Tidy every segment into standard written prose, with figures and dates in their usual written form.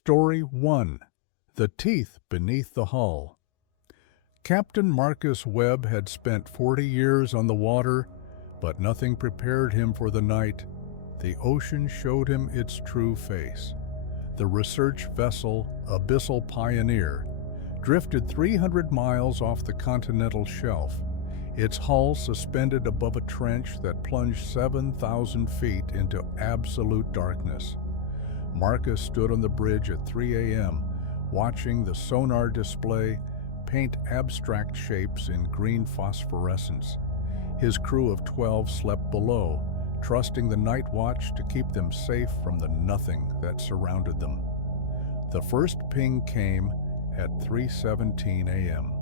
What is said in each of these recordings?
Story 1. The Teeth Beneath the Hull. Captain Marcus Webb had spent 40 years on the water, but nothing prepared him for the night. The ocean showed him its true face. The research vessel, Abyssal Pioneer, drifted 300 miles off the continental shelf, its hull suspended above a trench that plunged 7,000 feet into absolute darkness. Marcus stood on the bridge at 3 a.m., watching the sonar display paint abstract shapes in green phosphorescence. His crew of 12 slept below, trusting the night watch to keep them safe from the nothing that surrounded them. The first ping came at 3:17 a.m.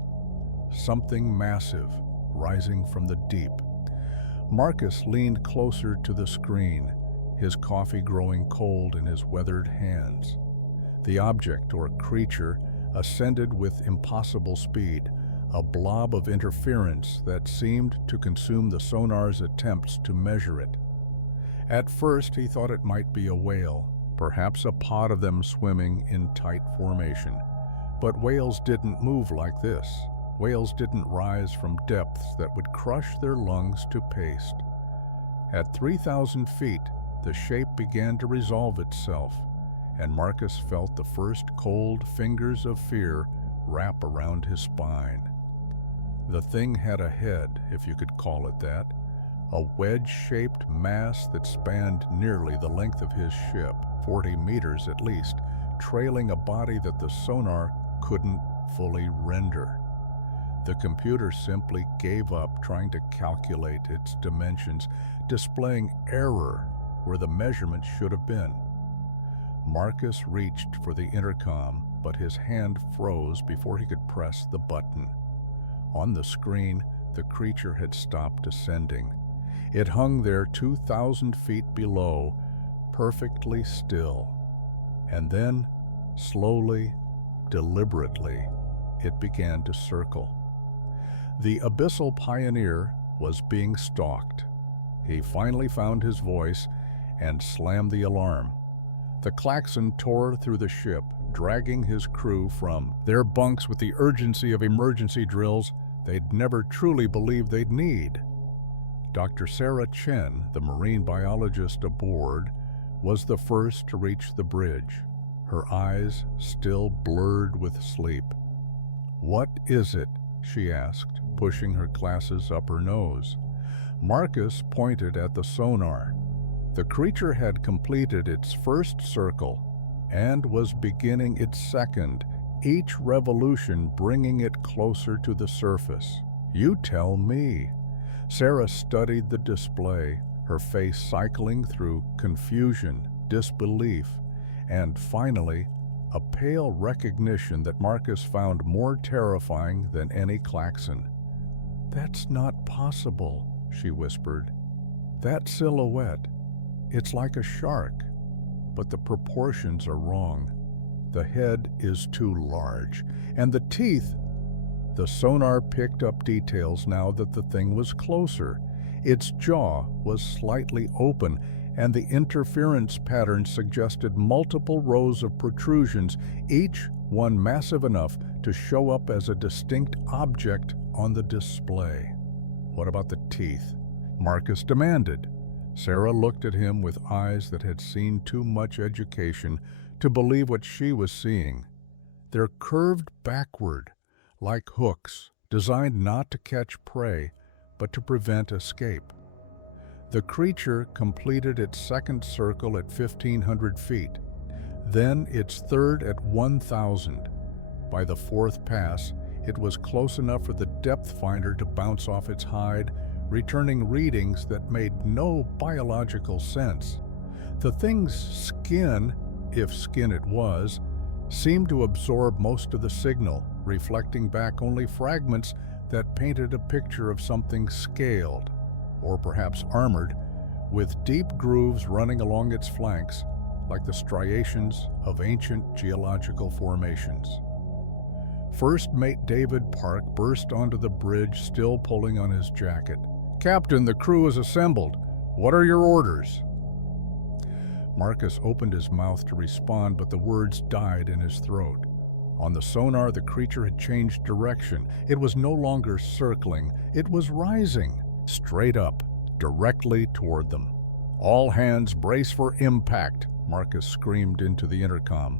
Something massive rising from the deep. Marcus leaned closer to the screen, his coffee growing cold in his weathered hands. The object, or creature, ascended with impossible speed, a blob of interference that seemed to consume the sonar's attempts to measure it. At first, he thought it might be a whale, perhaps a pod of them swimming in tight formation. But whales didn't move like this. Whales didn't rise from depths that would crush their lungs to paste. At 3,000 feet, the shape began to resolve itself, and Marcus felt the first cold fingers of fear wrap around his spine. The thing had a head, if you could call it that, a wedge-shaped mass that spanned nearly the length of his ship, 40 meters at least, trailing a body that the sonar couldn't fully render. The computer simply gave up trying to calculate its dimensions, displaying error where the measurement should have been. Marcus reached for the intercom, but his hand froze before he could press the button. On the screen, the creature had stopped ascending. It hung there 2,000 feet below, perfectly still. And then, slowly, deliberately, it began to circle. The Abyssal Pioneer was being stalked. He finally found his voice and slammed the alarm. The klaxon tore through the ship, dragging his crew from their bunks with the urgency of emergency drills they'd never truly believed they'd need. Dr. Sarah Chen, the marine biologist aboard, was the first to reach the bridge, her eyes still blurred with sleep. "What is it?" she asked, pushing her glasses up her nose. Marcus pointed at the sonar. The creature had completed its first circle and was beginning its second, each revolution bringing it closer to the surface. "You tell me." Sarah studied the display, her face cycling through confusion, disbelief, and finally, a pale recognition that Marcus found more terrifying than any klaxon. "That's not possible," she whispered. "That silhouette, it's like a shark, but the proportions are wrong. The head is too large, and the teeth—" The sonar picked up details now that the thing was closer. Its jaw was slightly open, and the interference pattern suggested multiple rows of protrusions, each one massive enough to show up as a distinct object on the display. "What about the teeth?" Marcus demanded. Sarah looked at him with eyes that had seen too much education to believe what she was seeing. They're curved backward, like hooks, designed not to catch prey, but to prevent escape. The creature completed its second circle at 1,500 feet, then its third at 1,000. By the fourth pass, it was close enough for the depth finder to bounce off its hide, returning readings that made no biological sense. The thing's skin, if skin it was, seemed to absorb most of the signal, reflecting back only fragments that painted a picture of something scaled, or perhaps armored, with deep grooves running along its flanks, like the striations of ancient geological formations. First Mate David Park burst onto the bridge, still pulling on his jacket. "Captain, the crew is assembled. What are your orders?" Marcus opened his mouth to respond, but the words died in his throat. On the sonar, the creature had changed direction. It was no longer circling, it was rising, straight up, directly toward them. "All hands brace for impact," Marcus screamed into the intercom.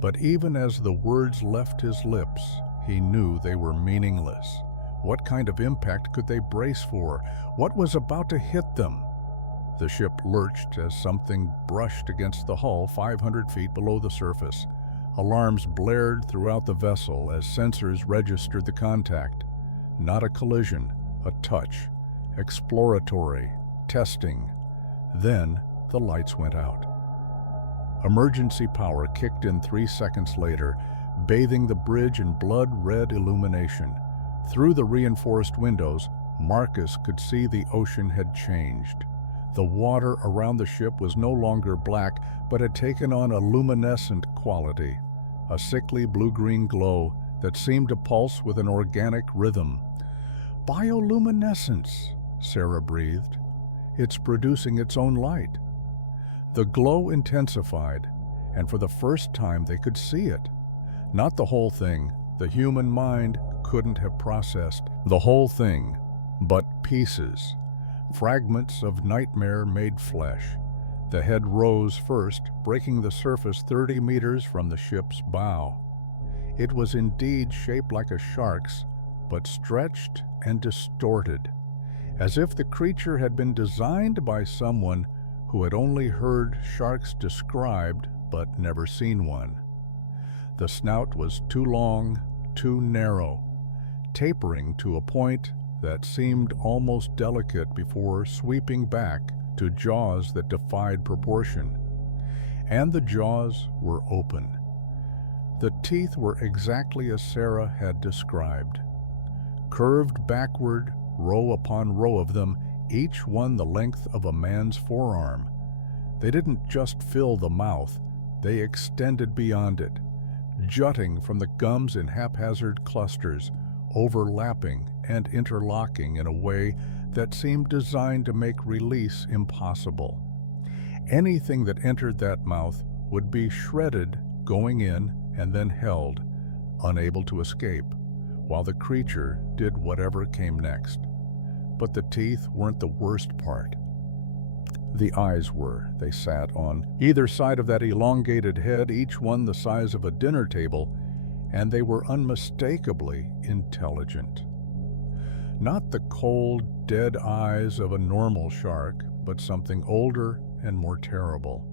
But even as the words left his lips, he knew they were meaningless. What kind of impact could they brace for? What was about to hit them? The ship lurched as something brushed against the hull 500 feet below the surface. Alarms blared throughout the vessel as sensors registered the contact. Not a collision, a touch. Exploratory, testing. Then the lights went out. Emergency power kicked in 3 seconds later, bathing the bridge in blood-red illumination. Through the reinforced windows, Marcus could see the ocean had changed. The water around the ship was no longer black, but had taken on a luminescent quality, a sickly blue-green glow that seemed to pulse with an organic rhythm. "Bioluminescence," Sarah breathed. "It's producing its own light." The glow intensified, and for the first time they could see it. Not the whole thing. The human mind couldn't have processed the whole thing, but pieces. Fragments of nightmare made flesh. The head rose first, breaking the surface 30 meters from the ship's bow. It was indeed shaped like a shark's, but stretched and distorted, as if the creature had been designed by someone who had only heard sharks described but never seen one. The snout was too long, too narrow, tapering to a point that seemed almost delicate before sweeping back to jaws that defied proportion. And the jaws were open. The teeth were exactly as Sarah had described. Curved backward, row upon row of them, each one the length of a man's forearm. They didn't just fill the mouth, they extended beyond it, jutting from the gums in haphazard clusters, overlapping and interlocking in a way that seemed designed to make release impossible. Anything that entered that mouth would be shredded going in and then held, unable to escape, while the creature did whatever came next. But the teeth weren't the worst part. The eyes were. They sat on either side of that elongated head, each one the size of a dinner table, and they were unmistakably intelligent. Not the cold, dead eyes of a normal shark, but something older and more terrible.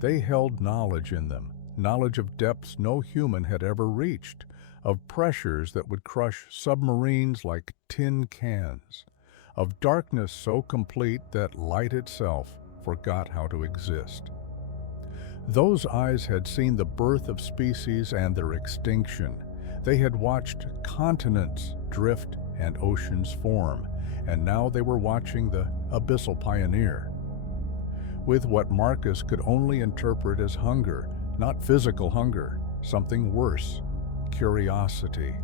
They held knowledge in them, knowledge of depths no human had ever reached, of pressures that would crush submarines like tin cans, of darkness so complete that light itself forgot how to exist. Those eyes had seen the birth of species and their extinction. They had watched continents drift and oceans form, and now they were watching the abyssal pioneer. With what Marcus could only interpret as hunger, not physical hunger, something worse, curiosity.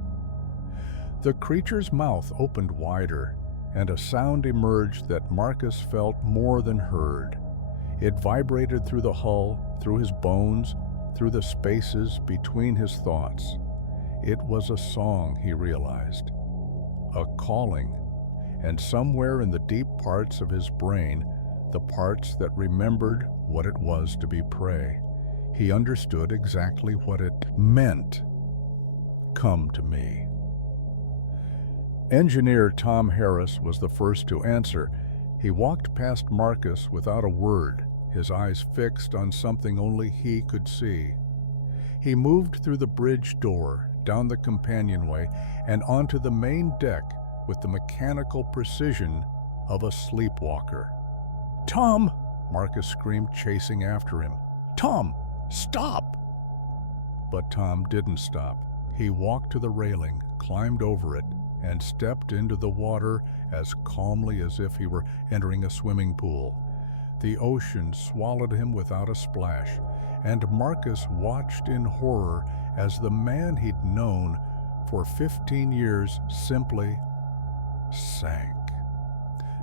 The creature's mouth opened wider, and a sound emerged that Marcus felt more than heard. It vibrated through the hull, through his bones, through the spaces between his thoughts. It was a song, he realized, a calling, and somewhere in the deep parts of his brain, the parts that remembered what it was to be prey, he understood exactly what it meant. Come to me. Engineer Tom Harris was the first to answer. He walked past Marcus without a word, his eyes fixed on something only he could see. He moved through the bridge door, down the companionway, and onto the main deck with the mechanical precision of a sleepwalker. "Tom!" Marcus screamed, chasing after him. "Tom, stop!" But Tom didn't stop. He walked to the railing, climbed over it, and stepped into the water as calmly as if he were entering a swimming pool. The ocean swallowed him without a splash, and Marcus watched in horror as the man he'd known for 15 years simply sank.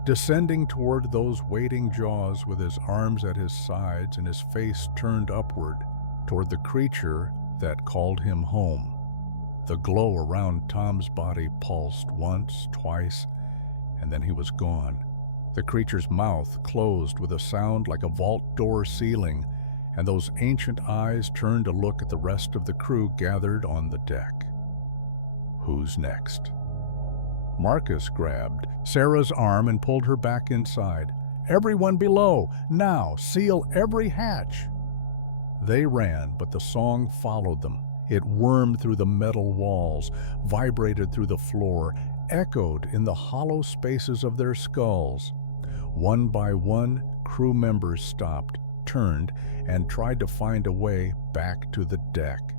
descending toward those waiting jaws with his arms at his sides and his face turned upward toward the creature that called him home. The glow around Tom's body pulsed once, twice, and then he was gone. The creature's mouth closed with a sound like a vault door sealing, and those ancient eyes turned to look at the rest of the crew gathered on the deck. Who's next? Marcus grabbed Sarah's arm and pulled her back inside. "Everyone below! Now, seal every hatch!" They ran, but the song followed them. It wormed through the metal walls, vibrated through the floor, echoed in the hollow spaces of their skulls. One by one, crew members stopped, turned, and tried to find a way back to the deck.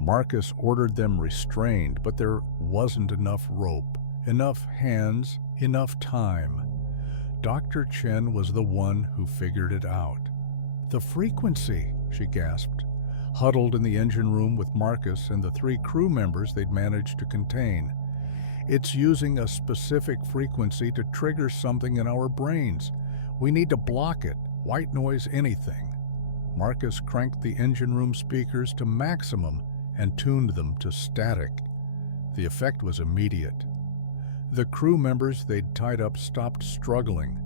Marcus ordered them restrained, but there wasn't enough rope, enough hands, enough time. Dr. Chen was the one who figured it out. "The frequency," she gasped, huddled in the engine room with Marcus and the 3 crew members they'd managed to contain. "It's using a specific frequency to trigger something in our brains. We need to block it, white noise anything." Marcus cranked the engine room speakers to maximum and tuned them to static. The effect was immediate. The crew members they'd tied up stopped struggling.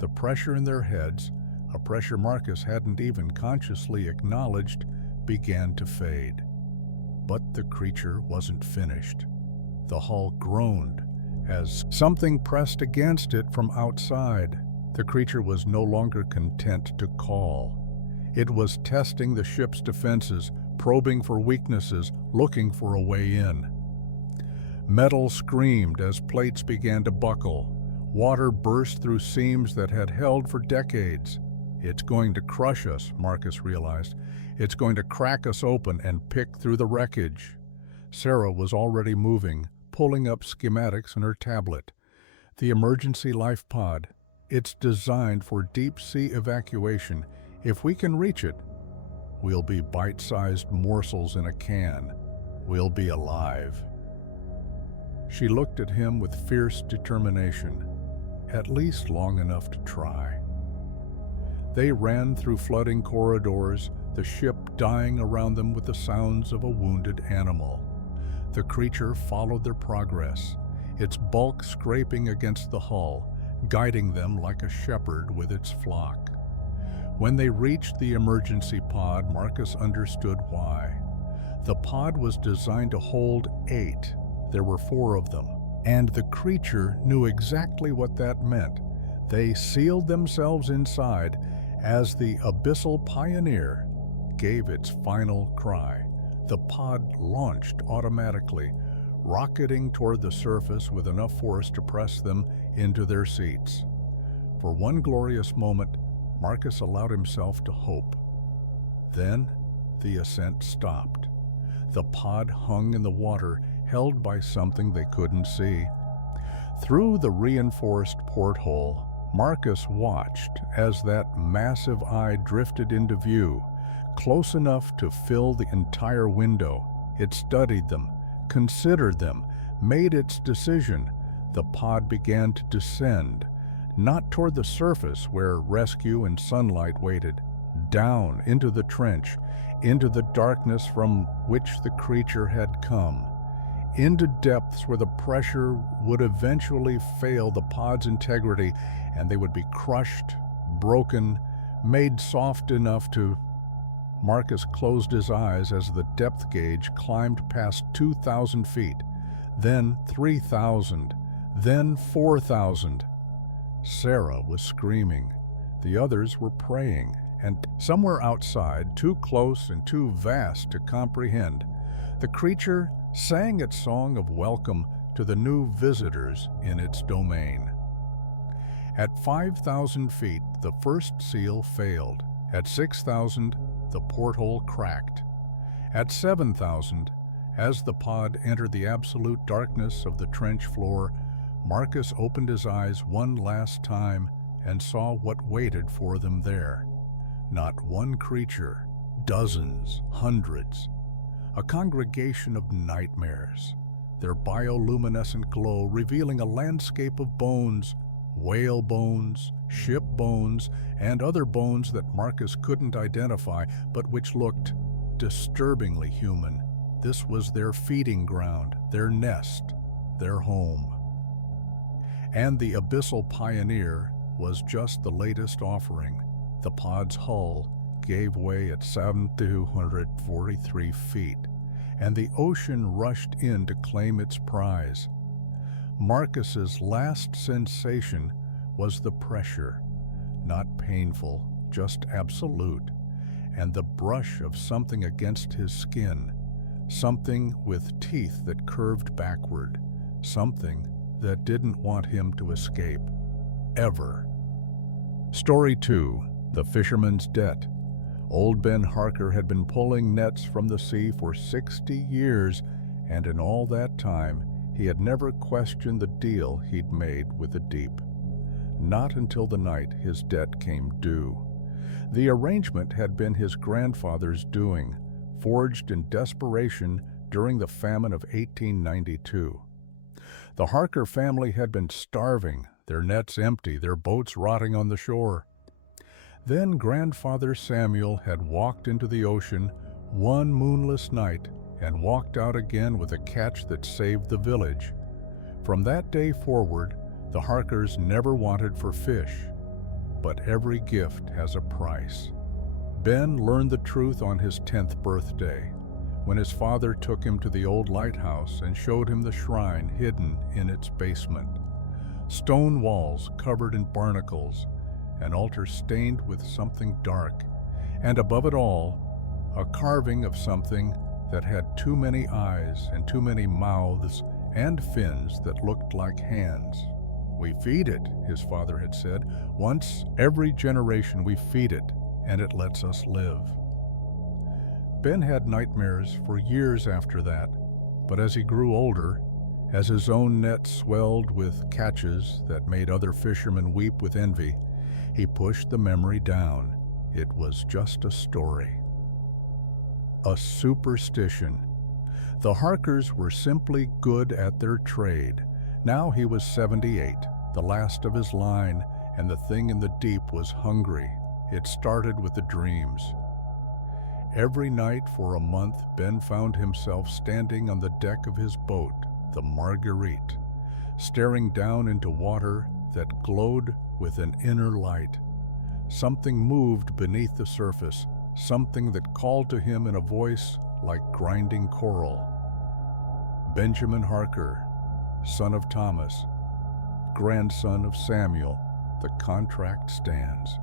The pressure in their heads, a pressure Marcus hadn't even consciously acknowledged, began to fade. But the creature wasn't finished. The hull groaned as something pressed against it from outside. The creature was no longer content to call. It was testing the ship's defenses, probing for weaknesses, looking for a way in. Metal screamed as plates began to buckle. Water burst through seams that had held for decades. "It's going to crush us," Marcus realized. "It's going to crack us open and pick through the wreckage." Sarah was already moving, pulling up schematics on her tablet. "The emergency life pod. It's designed for deep-sea evacuation. If we can reach it, we'll be bite-sized morsels in a can. We'll be alive." She looked at him with fierce determination, at least long enough to try. They ran through flooding corridors, the ship dying around them with the sounds of a wounded animal. The creature followed their progress, its bulk scraping against the hull, guiding them like a shepherd with its flock. When they reached the emergency pod, Marcus understood why. The pod was designed to hold 8. There were 4 of them, and the creature knew exactly what that meant. They sealed themselves inside as the abyssal pioneer gave its final cry. The pod launched automatically, rocketing toward the surface with enough force to press them into their seats. For one glorious moment, Marcus allowed himself to hope. Then the ascent stopped. The pod hung in the water, held by something they couldn't see. Through the reinforced porthole, Marcus watched as that massive eye drifted into view, close enough to fill the entire window. It studied them, considered them, made its decision. The pod began to descend, not toward the surface where rescue and sunlight waited, down into the trench, into the darkness from which the creature had come, into depths where the pressure would eventually fail the pod's integrity and they would be crushed, broken, made soft enough to... Marcus closed his eyes as the depth gauge climbed past 2,000 feet, then 3,000, then 4,000. Sarah was screaming. The others were praying, and somewhere outside, too close and too vast to comprehend, the creature sang its song of welcome to the new visitors in its domain. At 5,000 feet, the first seal failed. At 6,000, the porthole cracked. At 7,000, as the pod entered the absolute darkness of the trench floor, Marcus opened his eyes one last time and saw what waited for them there. Not one creature, dozens, hundreds. A congregation of nightmares, their bioluminescent glow revealing a landscape of bones, whale bones, ship bones, and other bones that Marcus couldn't identify, but which looked disturbingly human. This was their feeding ground, their nest, their home. And the Abyssal Pioneer was just the latest offering. The pod's hull gave way at 7,243 feet, and the ocean rushed in to claim its prize. Marcus's last sensation was the pressure, not painful, just absolute, and the brush of something against his skin, something with teeth that curved backward, something that didn't want him to escape, ever. Story 2. The Fisherman's Debt. Old Ben Harker had been pulling nets from the sea for 60 years, and in all that time, he had never questioned the deal he'd made with the deep. Not until the night his debt came due. The arrangement had been his grandfather's doing, forged in desperation during the famine of 1892. The Harker family had been starving, their nets empty, their boats rotting on the shore. Then Grandfather Samuel had walked into the ocean one moonless night and walked out again with a catch that saved the village. From that day forward, the Harkers never wanted for fish, but every gift has a price. Ben learned the truth on his 10th birthday, when his father took him to the old lighthouse and showed him the shrine hidden in its basement. Stone walls covered in barnacles, an altar stained with something dark, and above it all, a carving of something that had too many eyes and too many mouths and fins that looked like hands. "We feed it," his father had said. "Once every generation we feed it, and it lets us live." Ben had nightmares for years after that, but as he grew older, as his own net swelled with catches that made other fishermen weep with envy, he pushed the memory down. It was just a story. A superstition. The Harkers were simply good at their trade. Now he was 78, the last of his line, and the thing in the deep was hungry. It started with the dreams. Every night for a month, Ben found himself standing on the deck of his boat, the Marguerite, staring down into water that glowed with an inner light. Something moved beneath the surface, something that called to him in a voice like grinding coral. Benjamin Harker, son of Thomas, grandson of Samuel, the contract stands.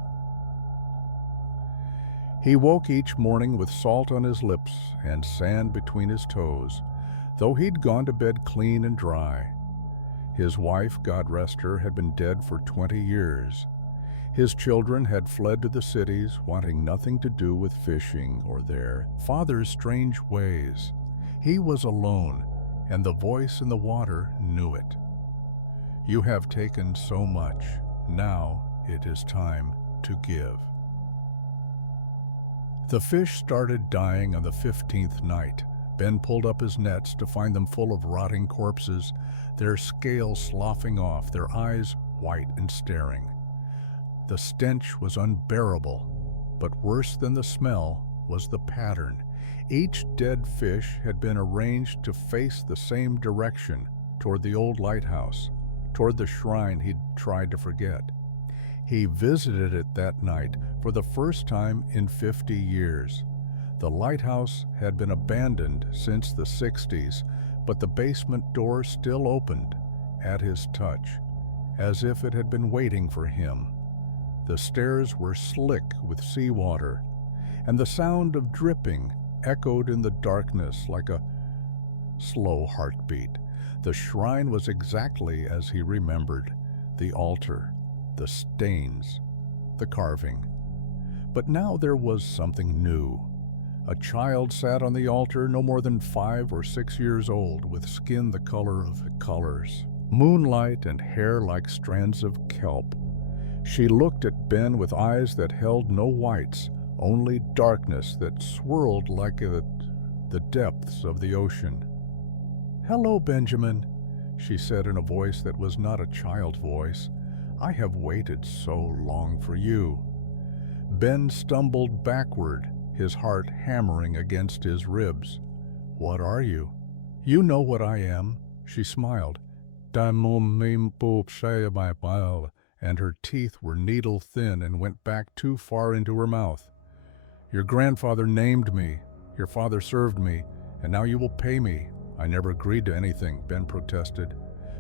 He woke each morning with salt on his lips and sand between his toes, though he'd gone to bed clean and dry. His wife, God rest her, had been dead for 20 years. His children had fled to the cities, wanting nothing to do with fishing or their father's strange ways. He was alone, and the voice in the water knew it. "You have taken so much. Now it is time to give." The fish started dying on the 15th night. Ben pulled up his nets to find them full of rotting corpses, their scales sloughing off, their eyes white and staring. The stench was unbearable, but worse than the smell was the pattern. Each dead fish had been arranged to face the same direction, toward the old lighthouse, toward the shrine he'd tried to forget. He visited it that night for the first time in 50 years. The lighthouse had been abandoned since the 60s, but the basement door still opened at his touch, as if it had been waiting for him. The stairs were slick with seawater, and the sound of dripping echoed in the darkness like a slow heartbeat. The shrine was exactly as he remembered: the altar, the stains, the carving. But now there was something new. A child sat on the altar, no more than 5 or 6 years old, with skin the color of the colors, moonlight and hair like strands of kelp. She looked at Ben with eyes that held no whites, only darkness that swirled like the depths of the ocean. "Hello, Benjamin," she said in a voice that was not a child voice. I have waited so long for you." Ben stumbled backward, his heart hammering against his ribs. "What are you?" "You know what I am," she smiled. And her teeth were needle thin and went back too far into her mouth. "Your grandfather named me, your father served me, and now you will pay me." "I never agreed to anything," Ben protested.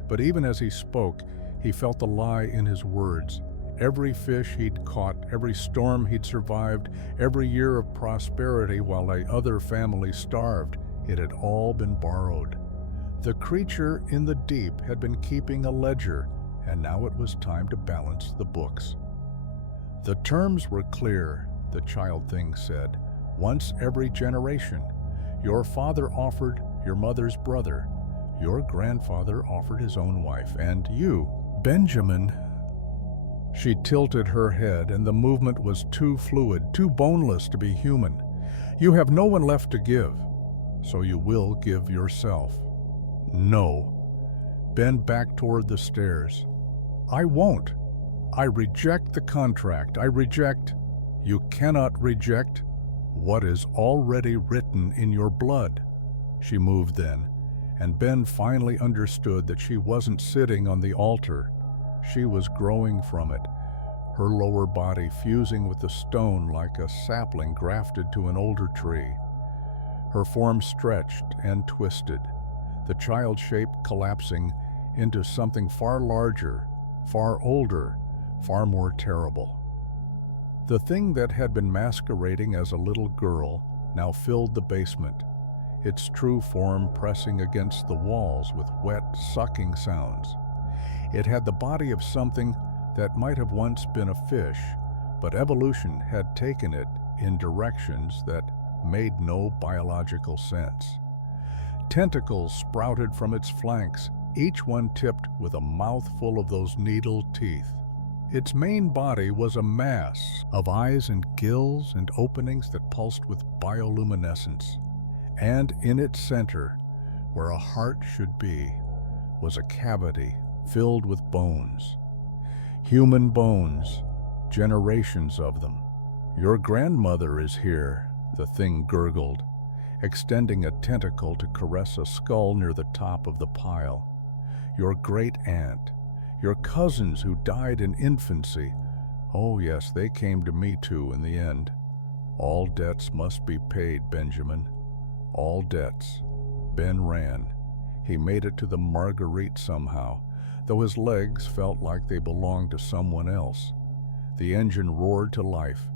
But even as he spoke, he felt the lie in his words. Every fish he'd caught, every storm he'd survived, every year of prosperity while a other family starved, it had all been borrowed. The creature in the deep had been keeping a ledger, and now it was time to balance the books. The terms were clear, the child thing said. Once every generation. Your father offered your mother's brother. Your grandfather offered his own wife, and you, Benjamin. She tilted her head, and the movement was too fluid, too boneless to be human. You have no one left to give, so you will give yourself. No. Ben backed toward the stairs. I won't. I reject the contract. I reject. You cannot reject what is already written in your blood. She moved then, and Ben finally understood that she wasn't sitting on the altar. She was growing from it, her lower body fusing with the stone like a sapling grafted to an older tree. Her form stretched and twisted, the child shape collapsing into something far larger, far older, far more terrible. The thing that had been masquerading as a little girl now filled the basement, its true form pressing against the walls with wet, sucking sounds. It had the body of something that might have once been a fish, but evolution had taken it in directions that made no biological sense. Tentacles sprouted from its flanks, each one tipped with a mouthful of those needle teeth. Its main body was a mass of eyes and gills and openings that pulsed with bioluminescence. And in its center, where a heart should be, was a cavity filled with bones. Human bones, generations of them. Your grandmother is here, the thing gurgled, extending a tentacle to caress a skull near the top of the pile. Your great-aunt, your cousins who died in infancy. Oh yes, they came to me too in the end. All debts must be paid, Benjamin. All debts. Ben ran. He made it to the Marguerite somehow, though his legs felt like they belonged to someone else. The engine roared to life,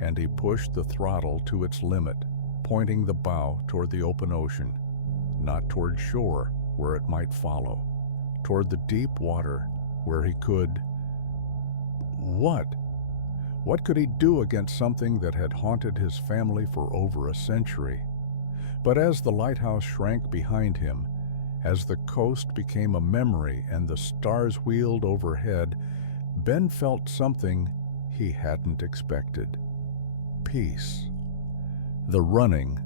and he pushed the throttle to its limit, pointing the bow toward the open ocean, not toward shore where it might follow, toward the deep water where he could... What? What could he do against something that had haunted his family for over a century? But as the lighthouse shrank behind him, as the coast became a memory and the stars wheeled overhead, Ben felt something he hadn't expected. Peace. The running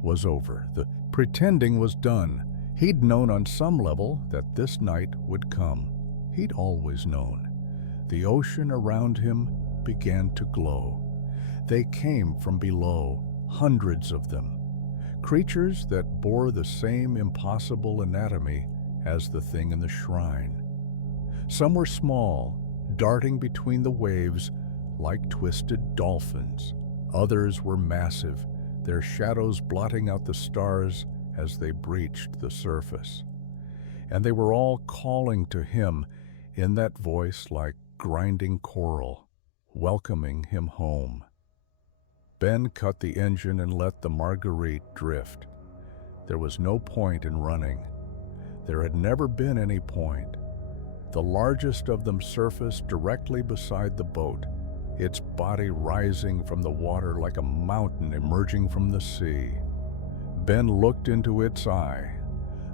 was over. The pretending was done. He'd known on some level that this night would come. He'd always known. The ocean around him began to glow. They came from below, hundreds of them. Creatures that bore the same impossible anatomy as the thing in the shrine. Some were small, darting between the waves like twisted dolphins. Others were massive, their shadows blotting out the stars as they breached the surface. And they were all calling to him in that voice like grinding coral, welcoming him home. Ben cut the engine and let the Marguerite drift. There was no point in running. There had never been any point. The largest of them surfaced directly beside the boat, its body rising from the water like a mountain emerging from the sea. Ben looked into its eye,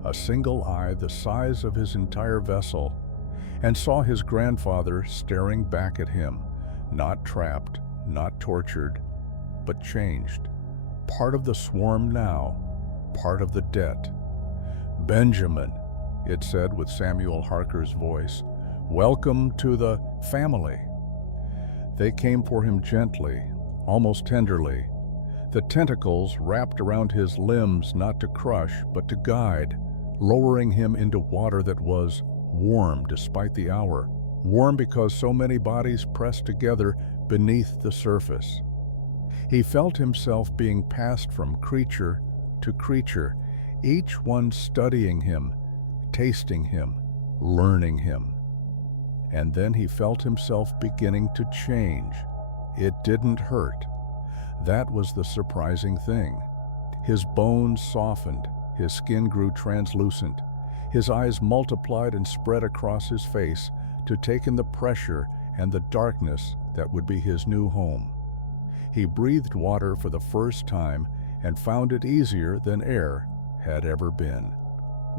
a single eye the size of his entire vessel, and saw his grandfather staring back at him, not trapped, not tortured, but changed. Part of the swarm now, part of the debt. Benjamin, it said with Samuel Harker's voice, "Welcome to the family." They came for him gently, almost tenderly. The tentacles wrapped around his limbs not to crush, but to guide, lowering him into water that was warm despite the hour. Warm because so many bodies pressed together beneath the surface. He felt himself being passed from creature to creature, each one studying him, tasting him, learning him. And then he felt himself beginning to change. It didn't hurt. That was the surprising thing. His bones softened, his skin grew translucent, his eyes multiplied and spread across his face to take in the pressure and the darkness that would be his new home. He breathed water for the first time and found it easier than air had ever been.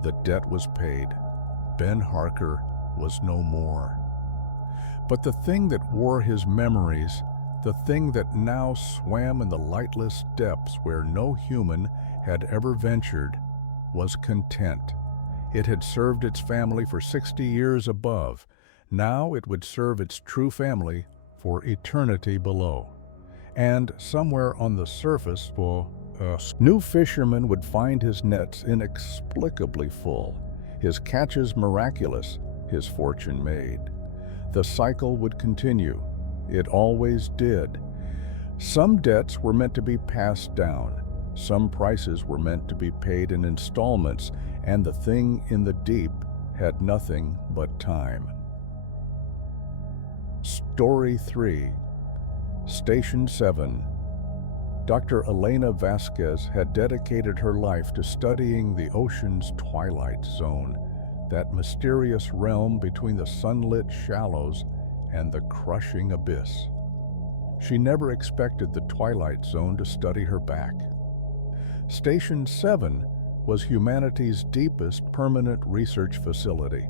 The debt was paid. Ben Harker was no more. But the thing that wore his memories, the thing that now swam in the lightless depths where no human had ever ventured, was content. It had served its family for 60 years above. Now it would serve its true family for eternity below. And somewhere on the surface, new fisherman would find his nets inexplicably full, his catches miraculous, his fortune made. The cycle would continue. It always did. Some debts were meant to be passed down. Some prices were meant to be paid in installments, and the thing in the deep had nothing but time. Story 3. Station 7. Dr. Elena Vasquez had dedicated her life to studying the ocean's twilight zone, that mysterious realm between the sunlit shallows and the crushing abyss. She never expected the twilight zone to study her back. Station 7 was humanity's deepest permanent research facility,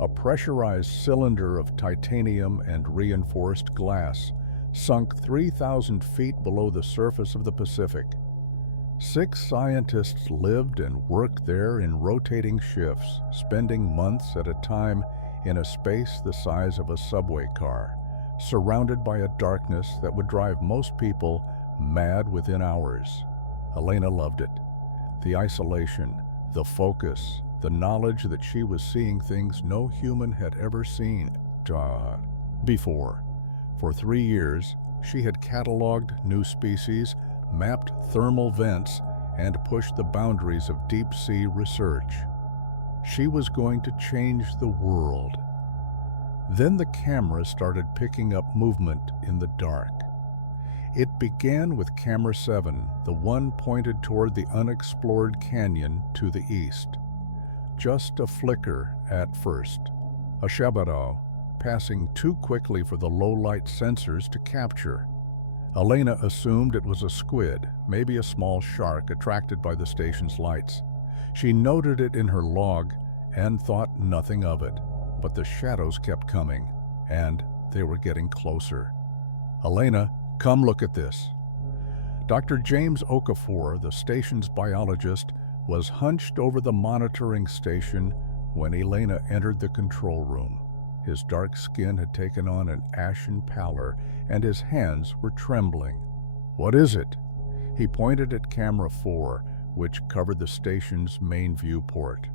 a pressurized cylinder of titanium and reinforced glass, sunk 3,000 feet below the surface of the Pacific. 6 scientists lived and worked there in rotating shifts, spending months at a time in a space the size of a subway car, surrounded by a darkness that would drive most people mad within hours. Elena loved it. The isolation, the focus, the knowledge that she was seeing things no human had ever seen before. For 3 years, she had cataloged new species, mapped thermal vents, and pushed the boundaries of deep-sea research. She was going to change the world. Then the camera started picking up movement in the dark. It began with Camera 7, the one pointed toward the unexplored canyon to the east. Just a flicker at first, a shadow passing too quickly for the low-light sensors to capture. Elena assumed it was a squid, maybe a small shark attracted by the station's lights. She noted it in her log and thought nothing of it, but the shadows kept coming, and they were getting closer. "Elena, come look at this." Dr. James Okafor, the station's biologist, was hunched over the monitoring station when Elena entered the control room. His dark skin had taken on an ashen pallor, and his hands were trembling. "What is it?" He pointed at Camera 4, which covered the station's main viewport.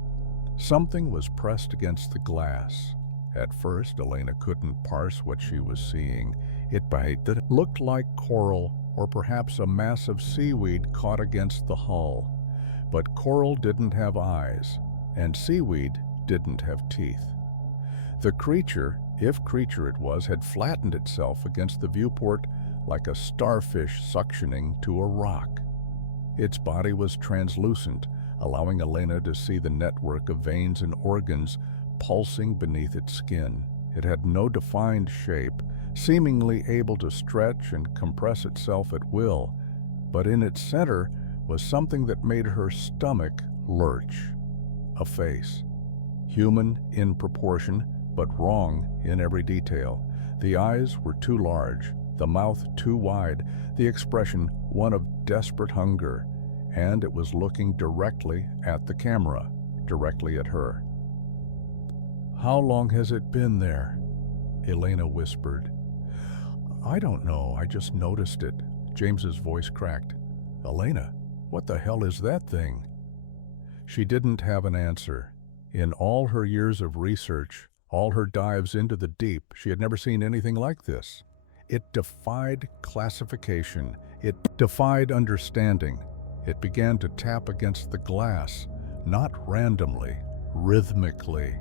Something was pressed against the glass. At first, Elena couldn't parse what she was seeing. It looked like coral, or perhaps a mass of seaweed caught against the hull. But coral didn't have eyes, and seaweed didn't have teeth. The creature, if creature it was, had flattened itself against the viewport like a starfish suctioning to a rock. Its body was translucent, allowing Elena to see the network of veins and organs pulsing beneath its skin. It had no defined shape, seemingly able to stretch and compress itself at will, but in its center was something that made her stomach lurch. A face. Human in proportion, but wrong in every detail. The eyes were too large, the mouth too wide, the expression one of desperate hunger, and it was looking directly at the camera, directly at her. How long has it been there? Elena whispered. I don't know, I just noticed it. James's voice cracked. Elena, what the hell is that thing? She didn't have an answer. In all her years of research, all her dives into the deep, she had never seen anything like this. It defied classification. It defied understanding. It began to tap against the glass, not randomly, rhythmically.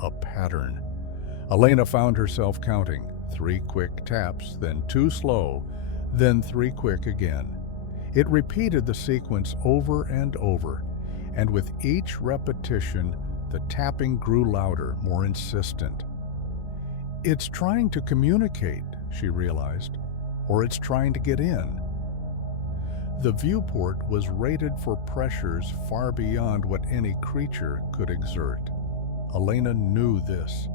A pattern. Elena found herself counting 3 quick taps, then 2 slow, then 3 quick again. It repeated the sequence over and over, and with each repetition, the tapping grew louder, more insistent. It's trying to communicate, she realized, or it's trying to get in. The viewport was rated for pressures far beyond what any creature could exert. Elena knew this.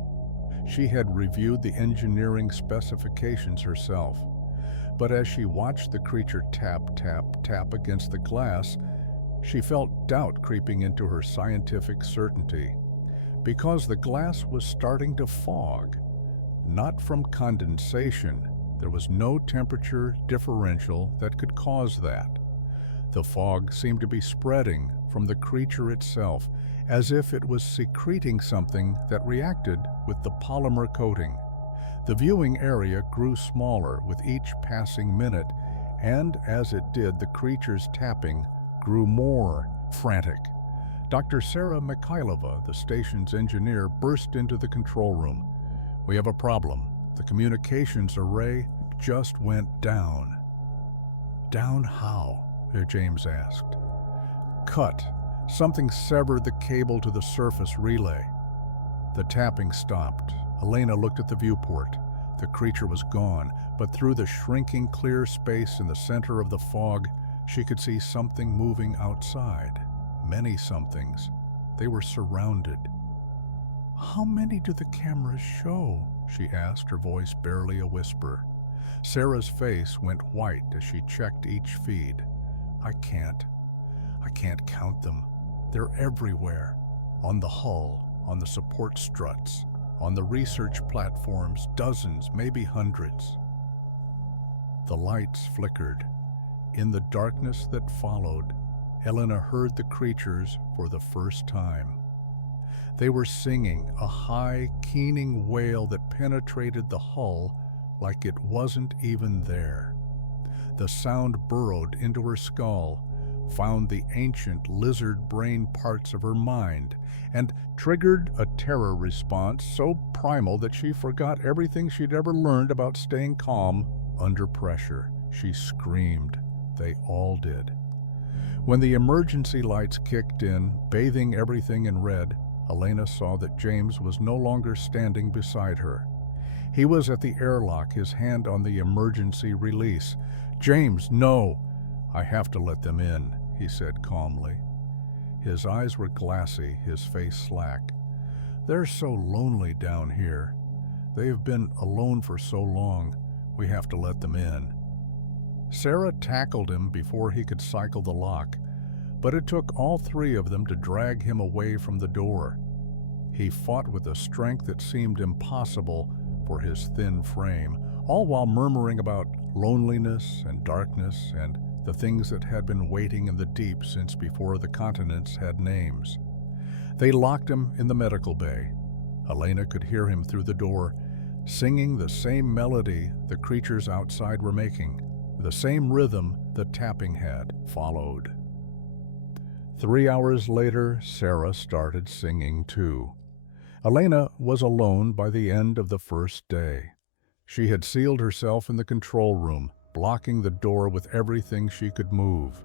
She had reviewed the engineering specifications herself. But as she watched the creature tap, tap, tap against the glass, she felt doubt creeping into her scientific certainty. Because the glass was starting to fog, not from condensation. There was no temperature differential that could cause that. The fog seemed to be spreading from the creature itself, as if it was secreting something that reacted with the polymer coating. The viewing area grew smaller with each passing minute, and as it did, the creature's tapping grew more frantic. Dr. Sarah Mikhailova, the station's engineer, burst into the control room. We have a problem. The communications array just went down. Down how? James asked. Cut. Something severed the cable to the surface relay. The tapping stopped. Elena looked at the viewport. The creature was gone, but through the shrinking clear space in the center of the fog, she could see something moving outside. Many somethings. They were surrounded. How many do the cameras show? She asked, her voice barely a whisper. Sarah's face went white as she checked each feed. I can't count them. They're everywhere. On the hull, on the support struts, on the research platforms, dozens, maybe hundreds. The lights flickered. In the darkness that followed, Elena heard the creatures for the first time. They were singing a high, keening wail that penetrated the hull like it wasn't even there. The sound burrowed into her skull, found the ancient lizard brain parts of her mind, and triggered a terror response so primal that she forgot everything she'd ever learned about staying calm under pressure. She screamed. They all did. When the emergency lights kicked in, bathing everything in red, Elena saw that James was no longer standing beside her. He was at the airlock, his hand on the emergency release. James, no! I have to let them in, he said calmly. His eyes were glassy, his face slack. They're so lonely down here. They've been alone for so long. We have to let them in. Sarah tackled him before he could cycle the lock, but it took all 3 of them to drag him away from the door. He fought with a strength that seemed impossible for his thin frame, all while murmuring about loneliness and darkness and the things that had been waiting in the deep since before the continents had names. They locked him in the medical bay. Elena could hear him through the door, singing the same melody the creatures outside were making. The same rhythm the tapping had followed. 3 hours later, Sarah started singing too. Elena was alone by the end of the first day. She had sealed herself in the control room, blocking the door with everything she could move.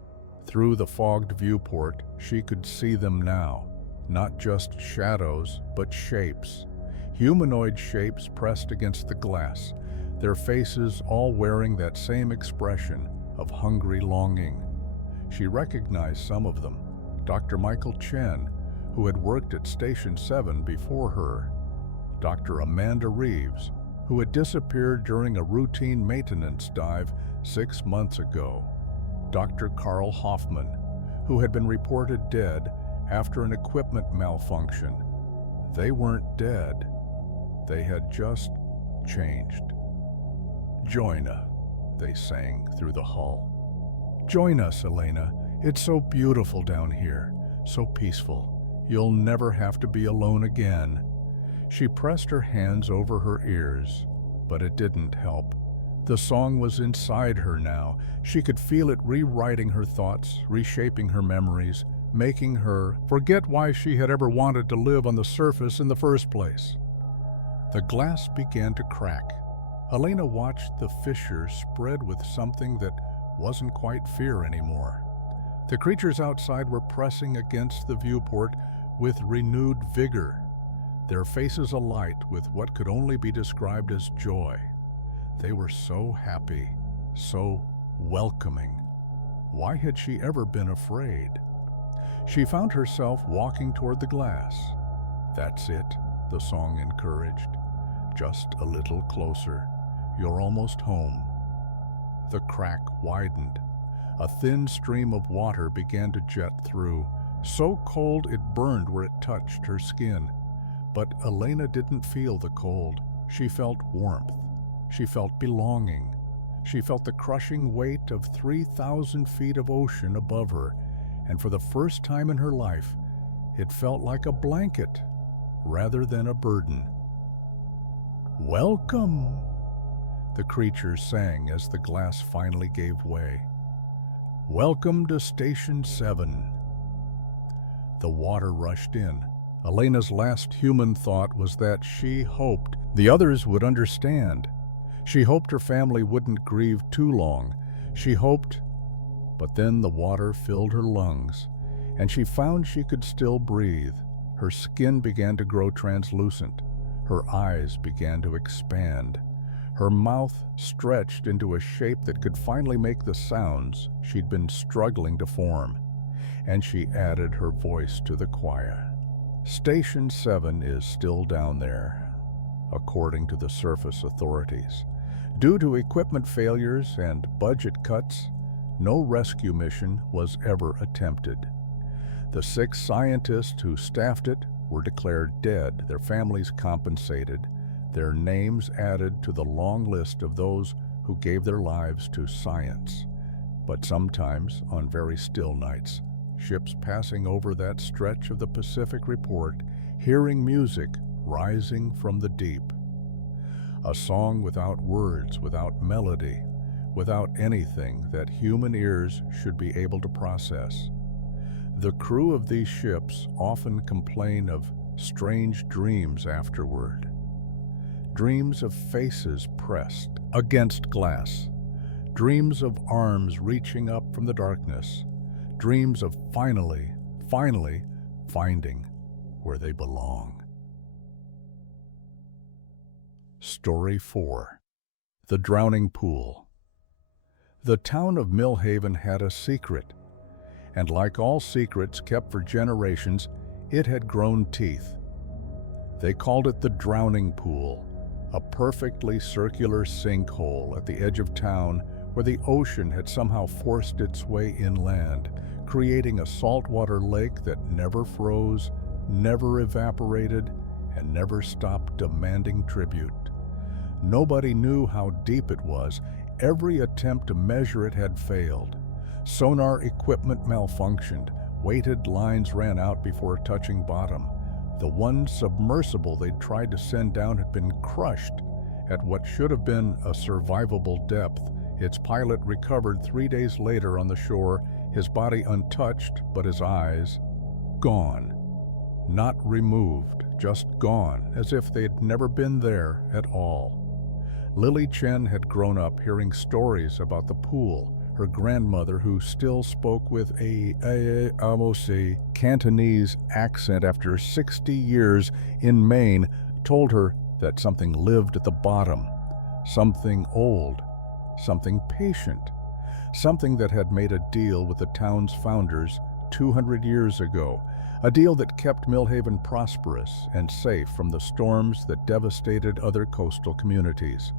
Through the fogged viewport, she could see them now. Not just shadows, but shapes. Humanoid shapes pressed against the glass, their faces all wearing that same expression of hungry longing. She recognized some of them. Dr. Michael Chen, who had worked at Station 7 before her. Dr. Amanda Reeves, who had disappeared during a routine maintenance dive 6 months ago. Dr. Carl Hoffman, who had been reported dead after an equipment malfunction. They weren't dead. They had just changed. "Join us," they sang through the hull. "Join us, Elena. It's so beautiful down here, so peaceful. You'll never have to be alone again." She pressed her hands over her ears, but it didn't help. The song was inside her now. She could feel it rewriting her thoughts, reshaping her memories, making her forget why she had ever wanted to live on the surface in the first place. The glass began to crack. Elena watched the fissure spread with something that wasn't quite fear anymore. The creatures outside were pressing against the viewport with renewed vigor, their faces alight with what could only be described as joy. They were so happy, so welcoming. Why had she ever been afraid? She found herself walking toward the glass. "That's it," the song encouraged. "Just a little closer. You're almost home." The crack widened. A thin stream of water began to jet through, so cold it burned where it touched her skin. But Elena didn't feel the cold. She felt warmth. She felt belonging. She felt the crushing weight of 3,000 feet of ocean above her, and for the first time in her life, it felt like a blanket rather than a burden. "Welcome," the creatures sang as the glass finally gave way. "Welcome to Station 7. The water rushed in. Elena's last human thought was that she hoped the others would understand. She hoped her family wouldn't grieve too long. She hoped, but then the water filled her lungs, and she found she could still breathe. Her skin began to grow translucent. Her eyes began to expand. Her mouth stretched into a shape that could finally make the sounds she'd been struggling to form. And she added her voice to the choir. "Station 7 is still down there, according to the surface authorities. Due to equipment failures and budget cuts, no rescue mission was ever attempted. The 6 scientists who staffed it were declared dead, their families compensated, their names added to the long list of those who gave their lives to science. But sometimes, on very still nights, ships passing over that stretch of the Pacific report, hearing music rising from the deep. A song without words, without melody, without anything that human ears should be able to process. The crew of these ships often complain of strange dreams afterward. Dreams of faces pressed against glass. Dreams of arms reaching up from the darkness. Dreams of finally finding where they belong. Story 4. The Drowning Pool. The town of Millhaven had a secret, and like all secrets kept for generations, it had grown teeth. They called it the Drowning Pool, a perfectly circular sinkhole at the edge of town where the ocean had somehow forced its way inland, creating a saltwater lake that never froze, never evaporated, and never stopped demanding tribute. Nobody knew how deep it was. Every attempt to measure it had failed. Sonar equipment malfunctioned. Weighted lines ran out before touching bottom. The one submersible they'd tried to send down had been crushed at what should have been a survivable depth. Its pilot recovered 3 days later on the shore, his body untouched, but his eyes gone. Not removed, just gone, as if they'd never been there at all. Lily Chen had grown up hearing stories about the pool. Her grandmother, who still spoke with a Cantonese accent after 60 years in Maine, told her that something lived at the bottom, something old, something patient, something that had made a deal with the town's founders 200 years ago, a deal that kept Millhaven prosperous and safe from the storms that devastated other coastal communities.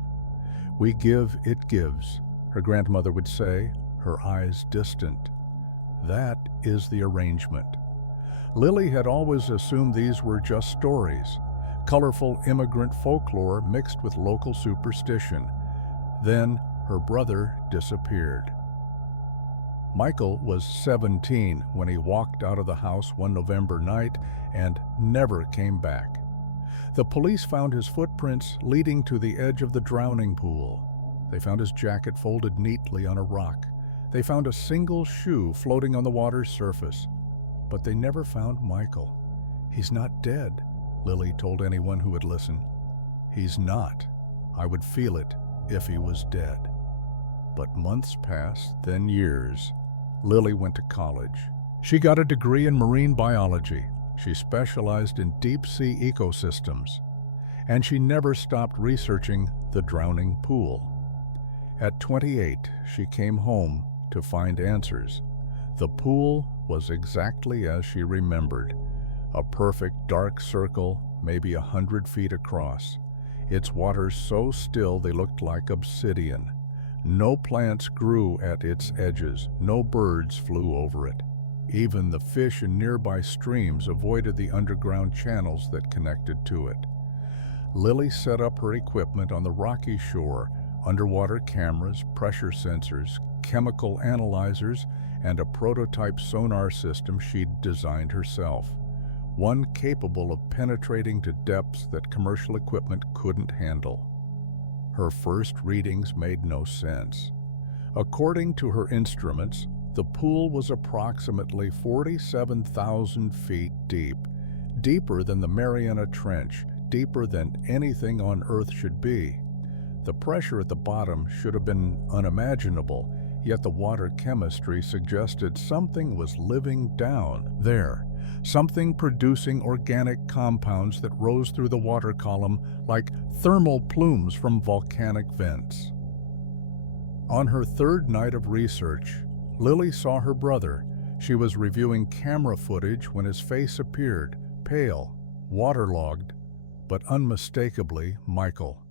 "We give, it gives," her grandmother would say, her eyes distant. That is the arrangement. Lily had always assumed these were just stories, colorful immigrant folklore mixed with local superstition. Then her brother disappeared. Michael was 17 when he walked out of the house one November night and never came back. The police found his footprints leading to the edge of the drowning pool. They found his jacket folded neatly on a rock. They found a single shoe floating on the water's surface. But they never found Michael. "He's not dead," Lily told anyone who would listen. "He's not. I would feel it if he was dead." But months passed, then years. Lily went to college. She got a degree in marine biology. She specialized in deep-sea ecosystems. And she never stopped researching the drowning pool. At 28, she came home to find answers. The pool was exactly as she remembered. A perfect dark circle, maybe 100 feet across. Its waters so still they looked like obsidian. No plants grew at its edges, no birds flew over it. Even the fish in nearby streams avoided the underground channels that connected to it. Lily set up her equipment on the rocky shore, underwater cameras, pressure sensors, chemical analyzers, and a prototype sonar system she'd designed herself, one capable of penetrating to depths that commercial equipment couldn't handle. Her first readings made no sense. According to her instruments, the pool was approximately 47,000 feet deep, deeper than the Mariana Trench, deeper than anything on Earth should be. The pressure at the bottom should have been unimaginable, yet the water chemistry suggested something was living down there, something producing organic compounds that rose through the water column like thermal plumes from volcanic vents. On her third night of research, Lily saw her brother. She was reviewing camera footage when his face appeared, pale, waterlogged, but unmistakably Michael.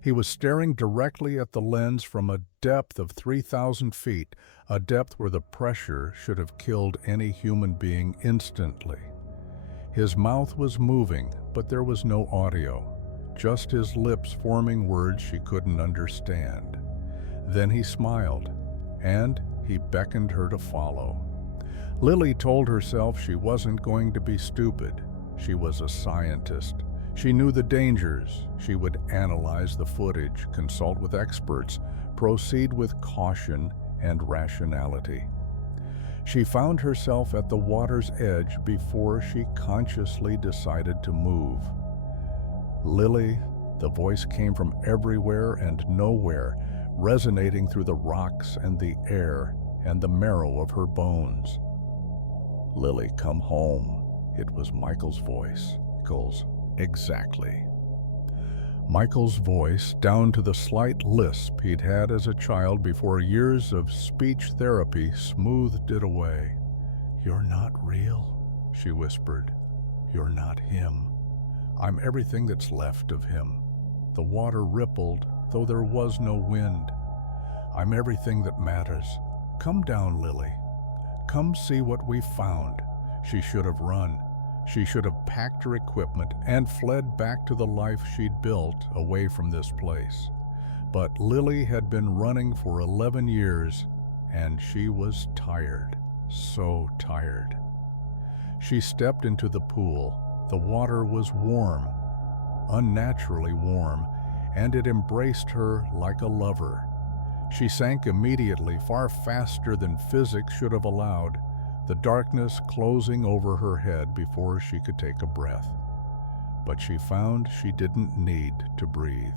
He was staring directly at the lens from a depth of 3,000 feet, a depth where the pressure should have killed any human being instantly. His mouth was moving, but there was no audio, just his lips forming words she couldn't understand. Then he smiled, and he beckoned her to follow. Lily told herself she wasn't going to be stupid. She was a scientist. She knew the dangers. She would analyze the footage, consult with experts, proceed with caution and rationality. She found herself at the water's edge before she consciously decided to move. "Lily," the voice came from everywhere and nowhere, resonating through the rocks and the air and the marrow of her bones. "Lily, come home." It was Michael's voice. Exactly. Michael's voice, down to the slight lisp he'd had as a child before years of speech therapy smoothed it away. "You're not real," she whispered. "You're not him. I'm everything that's left of him." The water rippled, though there was no wind. "I'm everything that matters. Come down, Lily. Come see what we found." She should have run. She should have packed her equipment and fled back to the life she'd built away from this place. But Lily had been running for 11 years, and she was tired, so tired. She stepped into the pool. The water was warm, unnaturally warm, and it embraced her like a lover. She sank immediately, far faster than physics should have allowed, the darkness closing over her head before she could take a breath. But she found she didn't need to breathe.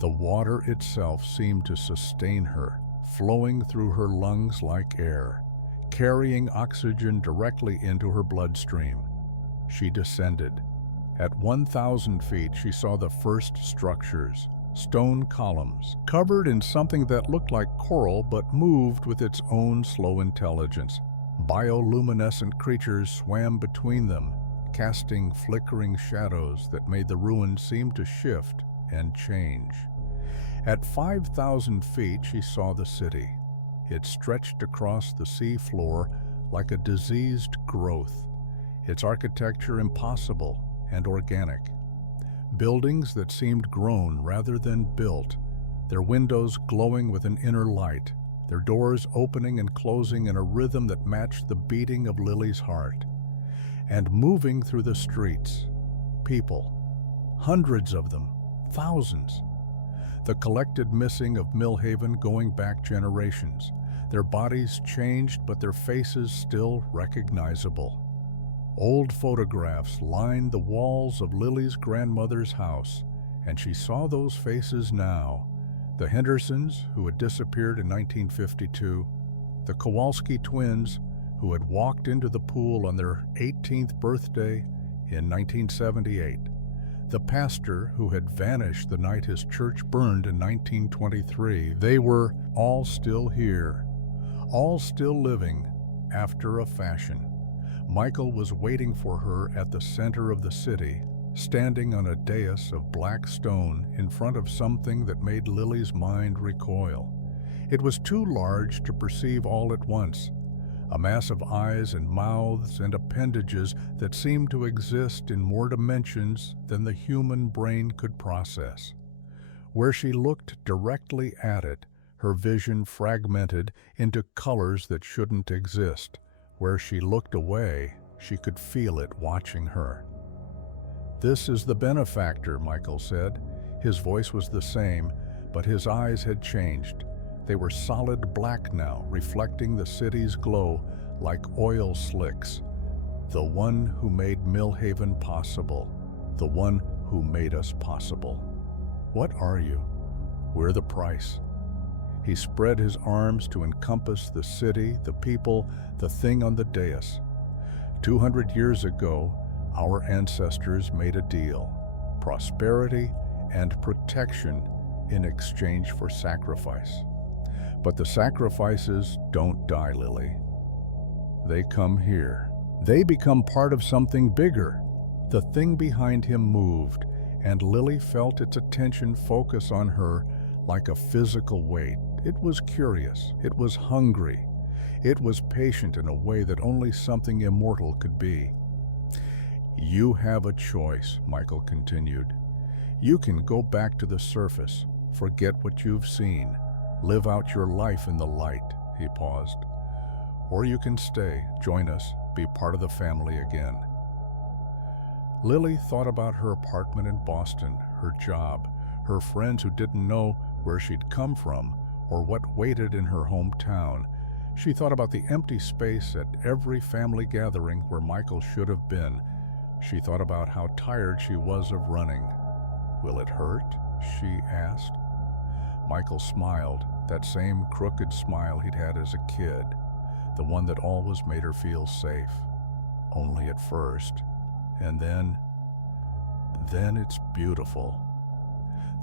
The water itself seemed to sustain her, flowing through her lungs like air, carrying oxygen directly into her bloodstream. She descended. At 1,000 feet, she saw the first structures, stone columns, covered in something that looked like coral but moved with its own slow intelligence. Bioluminescent creatures swam between them, casting flickering shadows that made the ruins seem to shift and change. At 5,000 feet, she saw the city. It stretched across the sea floor like a diseased growth. its architecture impossible and organic. Buildings that seemed grown rather than built, their windows glowing with an inner light, their doors opening and closing in a rhythm that matched the beating of Lily's heart. And moving through the streets, people, hundreds of them, thousands. The collected missing of Millhaven going back generations, their bodies changed but their faces still recognizable. Old photographs lined the walls of Lily's grandmother's house, and she saw those faces now. The Hendersons, who had disappeared in 1952, the Kowalski twins, who had walked into the pool on their 18th birthday in 1978, the pastor who had vanished the night his church burned in 1923. They were all still here, all still living after a fashion. Michael was waiting for her at the center of the city, standing on a dais of black stone in front of something that made Lily's mind recoil. It was too large to perceive all at once, a mass of eyes and mouths and appendages that seemed to exist in more dimensions than the human brain could process. Where she looked directly at it, her vision fragmented into colors that shouldn't exist. Where she looked away, she could feel it watching her. "This is the benefactor," Michael said. His voice was the same, but his eyes had changed. They were solid black now, reflecting the city's glow like oil slicks. The one who made Millhaven possible. The one who made us possible. "What are you?" "We're the price." He spread his arms to encompass the city, the people, the thing on the dais. 200 years ago, our ancestors made a deal. Prosperity and protection in exchange for sacrifice. But the sacrifices don't die, Lily. They come here. They become part of something bigger. The thing behind him moved, and Lily felt its attention focus on her like a physical weight. It was curious. It was hungry. It was patient in a way that only something immortal could be. "You have a choice," Michael continued. "You can go back to the surface, forget what you've seen, live out your life in the light." He paused. "Or you can stay, join us, be part of the family again." Lily thought about her apartment in Boston, her job, her friends who didn't know where she'd come from or what waited in her hometown. She thought about the empty space at every family gathering where Michael should have been. She thought about how tired she was of running. "Will it hurt?" she asked. Michael smiled, that same crooked smile he'd had as a kid, the one that always made her feel safe. Only at first. And then it's beautiful.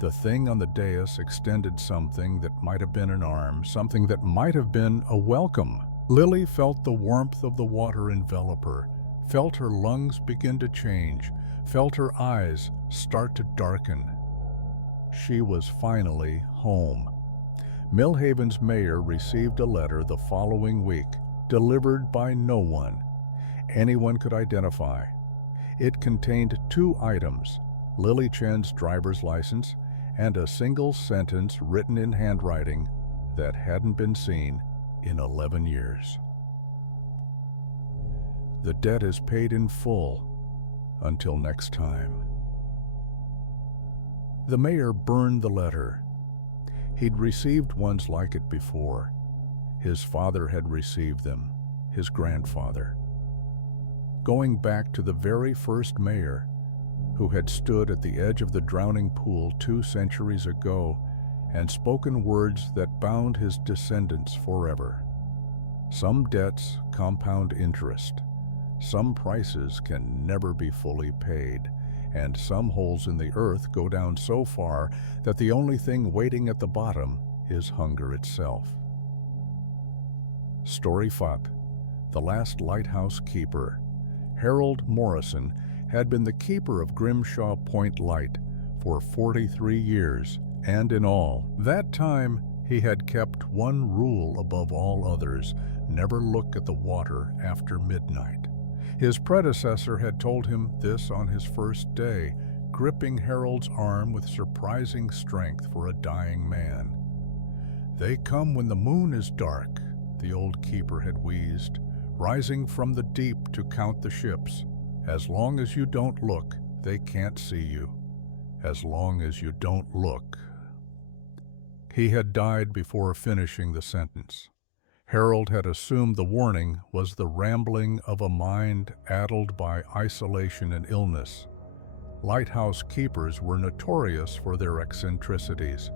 The thing on the dais extended something that might have been an arm, something that might have been a welcome. Lily felt the warmth of the water envelop her, felt her lungs begin to change, felt her eyes start to darken. She was finally home. Millhaven's mayor received a letter the following week, delivered by no one anyone could identify. It contained 2 items, Lily Chen's driver's license and a single sentence written in handwriting that hadn't been seen in 11 years. "The debt is paid in full. Until next time." The mayor burned the letter. He'd received ones like it before. His father had received them, his grandfather. Going back to the very first mayor, who had stood at the edge of the drowning pool 2 centuries ago and spoken words that bound his descendants forever. Some debts compound interest. Some prices can never be fully paid, and some holes in the earth go down so far that the only thing waiting at the bottom is hunger itself. Story 5. The Last Lighthouse Keeper. Harold Morrison had been the keeper of Grimshaw Point Light for 43 years, and in all that time he had kept one rule above all others: never look at the water after midnight. His predecessor had told him this on his first day, gripping Harold's arm with surprising strength for a dying man. "They come when the moon is dark," the old keeper had wheezed, rising from the deep to count the ships. "As long as you don't look, they can't see you. As long as you don't look." He had died before finishing the sentence. Harold had assumed the warning was the rambling of a mind addled by isolation and illness. Lighthouse keepers were notorious for their eccentricities,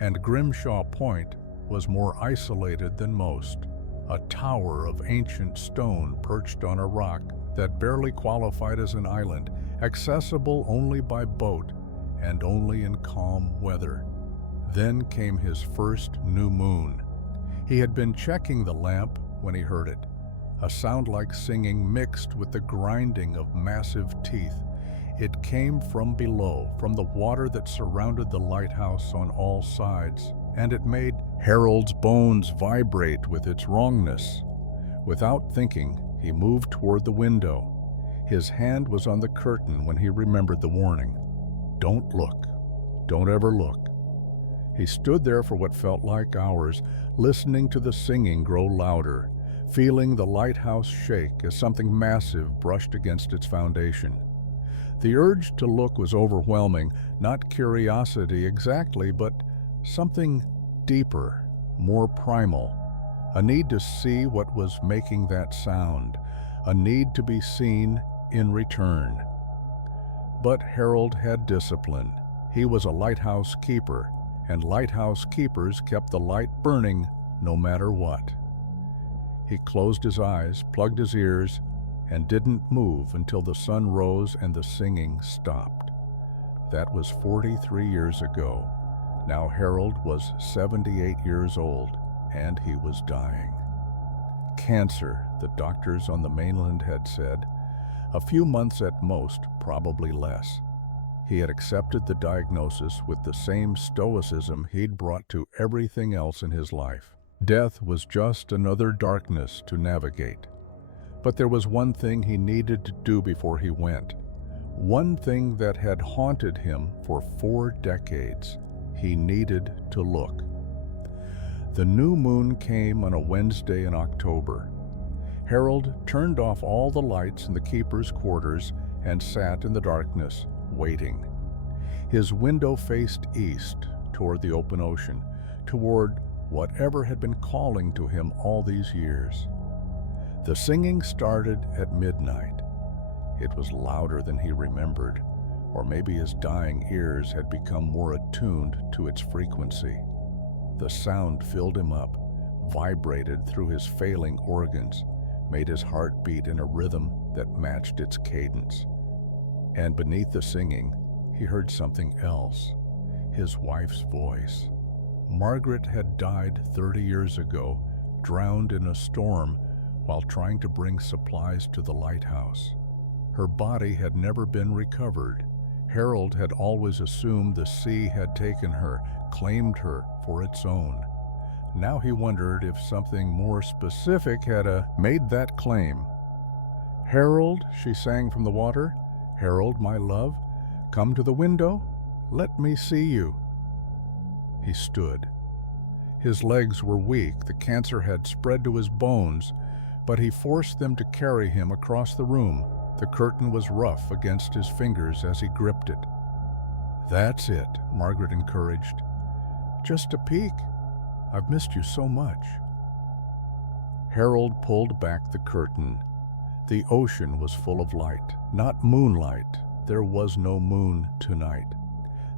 and Grimshaw Point was more isolated than most, a tower of ancient stone perched on a rock that barely qualified as an island, accessible only by boat and only in calm weather. Then came his first new moon. He had been checking the lamp when he heard it, a sound like singing mixed with the grinding of massive teeth. It came from below, from the water that surrounded the lighthouse on all sides, and it made Harold's bones vibrate with its wrongness. Without thinking, he moved toward the window. His hand was on the curtain when he remembered the warning. Don't look. Don't ever look. He stood there for what felt like hours, listening to the singing grow louder, feeling the lighthouse shake as something massive brushed against its foundation. The urge to look was overwhelming, not curiosity exactly, but something deeper, more primal. A need to see what was making that sound, a need to be seen in return. But Harold had discipline. He was a lighthouse keeper, and lighthouse keepers kept the light burning no matter what. He closed his eyes, plugged his ears, and didn't move until the sun rose and the singing stopped. That was 43 years ago. Now Harold was 78 years old, and he was dying. Cancer, the doctors on the mainland had said. A few months at most, probably less. He had accepted the diagnosis with the same stoicism he'd brought to everything else in his life. Death was just another darkness to navigate. But there was one thing he needed to do before he went. One thing that had haunted him for 4 decades. He needed to look. The new moon came on a Wednesday in October. Harold turned off all the lights in the keeper's quarters and sat in the darkness, waiting. His window faced east, toward the open ocean, toward whatever had been calling to him all these years. The singing started at midnight. It was louder than he remembered, or maybe his dying ears had become more attuned to its frequency. The sound filled him up, vibrated through his failing organs, made his heart beat in a rhythm that matched its cadence. And beneath the singing, he heard something else, his wife's voice. Margaret had died 30 years ago, drowned in a storm while trying to bring supplies to the lighthouse. Her body had never been recovered. Harold had always assumed the sea had taken her, claimed her for its own. Now he wondered if something more specific had made that claim. "Harold," she sang from the water, "Harold, my love, come to the window. Let me see you." He stood. His legs were weak, the cancer had spread to his bones, but he forced them to carry him across the room. The curtain was rough against his fingers as he gripped it. "That's it," Margaret encouraged. "Just a peek. I've missed you so much." Harold pulled back the curtain. The ocean was full of light, not moonlight. There was no moon tonight.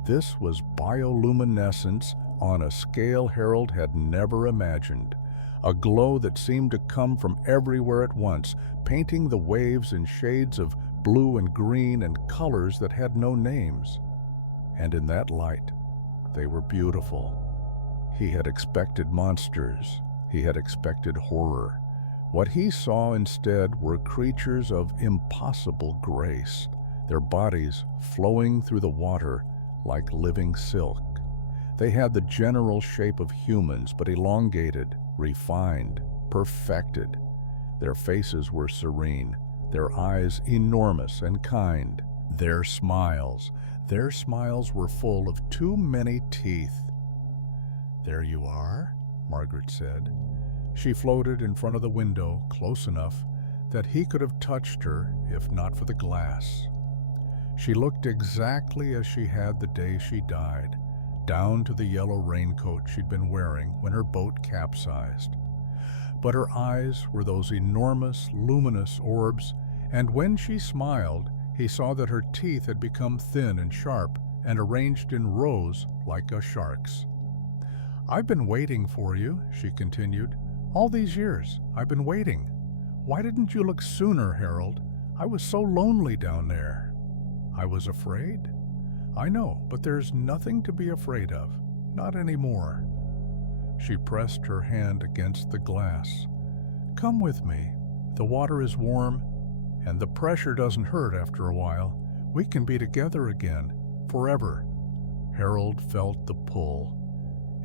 This was bioluminescence on a scale Harold had never imagined, a glow that seemed to come from everywhere at once, painting the waves in shades of blue and green and colors that had no names. And in that light, they were beautiful. He had expected monsters. He had expected horror. What he saw instead were creatures of impossible grace, their bodies flowing through the water like living silk. They had the general shape of humans, but elongated, refined, perfected. Their faces were serene, their eyes enormous and kind, their smiles were full of too many teeth. "There you are," Margaret said. She floated in front of the window, close enough that he could have touched her if not for the glass. She looked exactly as she had the day she died, down to the yellow raincoat she'd been wearing when her boat capsized. But her eyes were those enormous, luminous orbs, and when she smiled, he saw that her teeth had become thin and sharp and arranged in rows like a shark's. "I've been waiting for you," she continued. "All these years, I've been waiting. Why didn't you look sooner, Harold? I was so lonely down there." "I was afraid?" "I know, but there's nothing to be afraid of. Not anymore." She pressed her hand against the glass. "Come with me. The water is warm, and the pressure doesn't hurt after a while. We can be together again, forever." Harold felt the pull.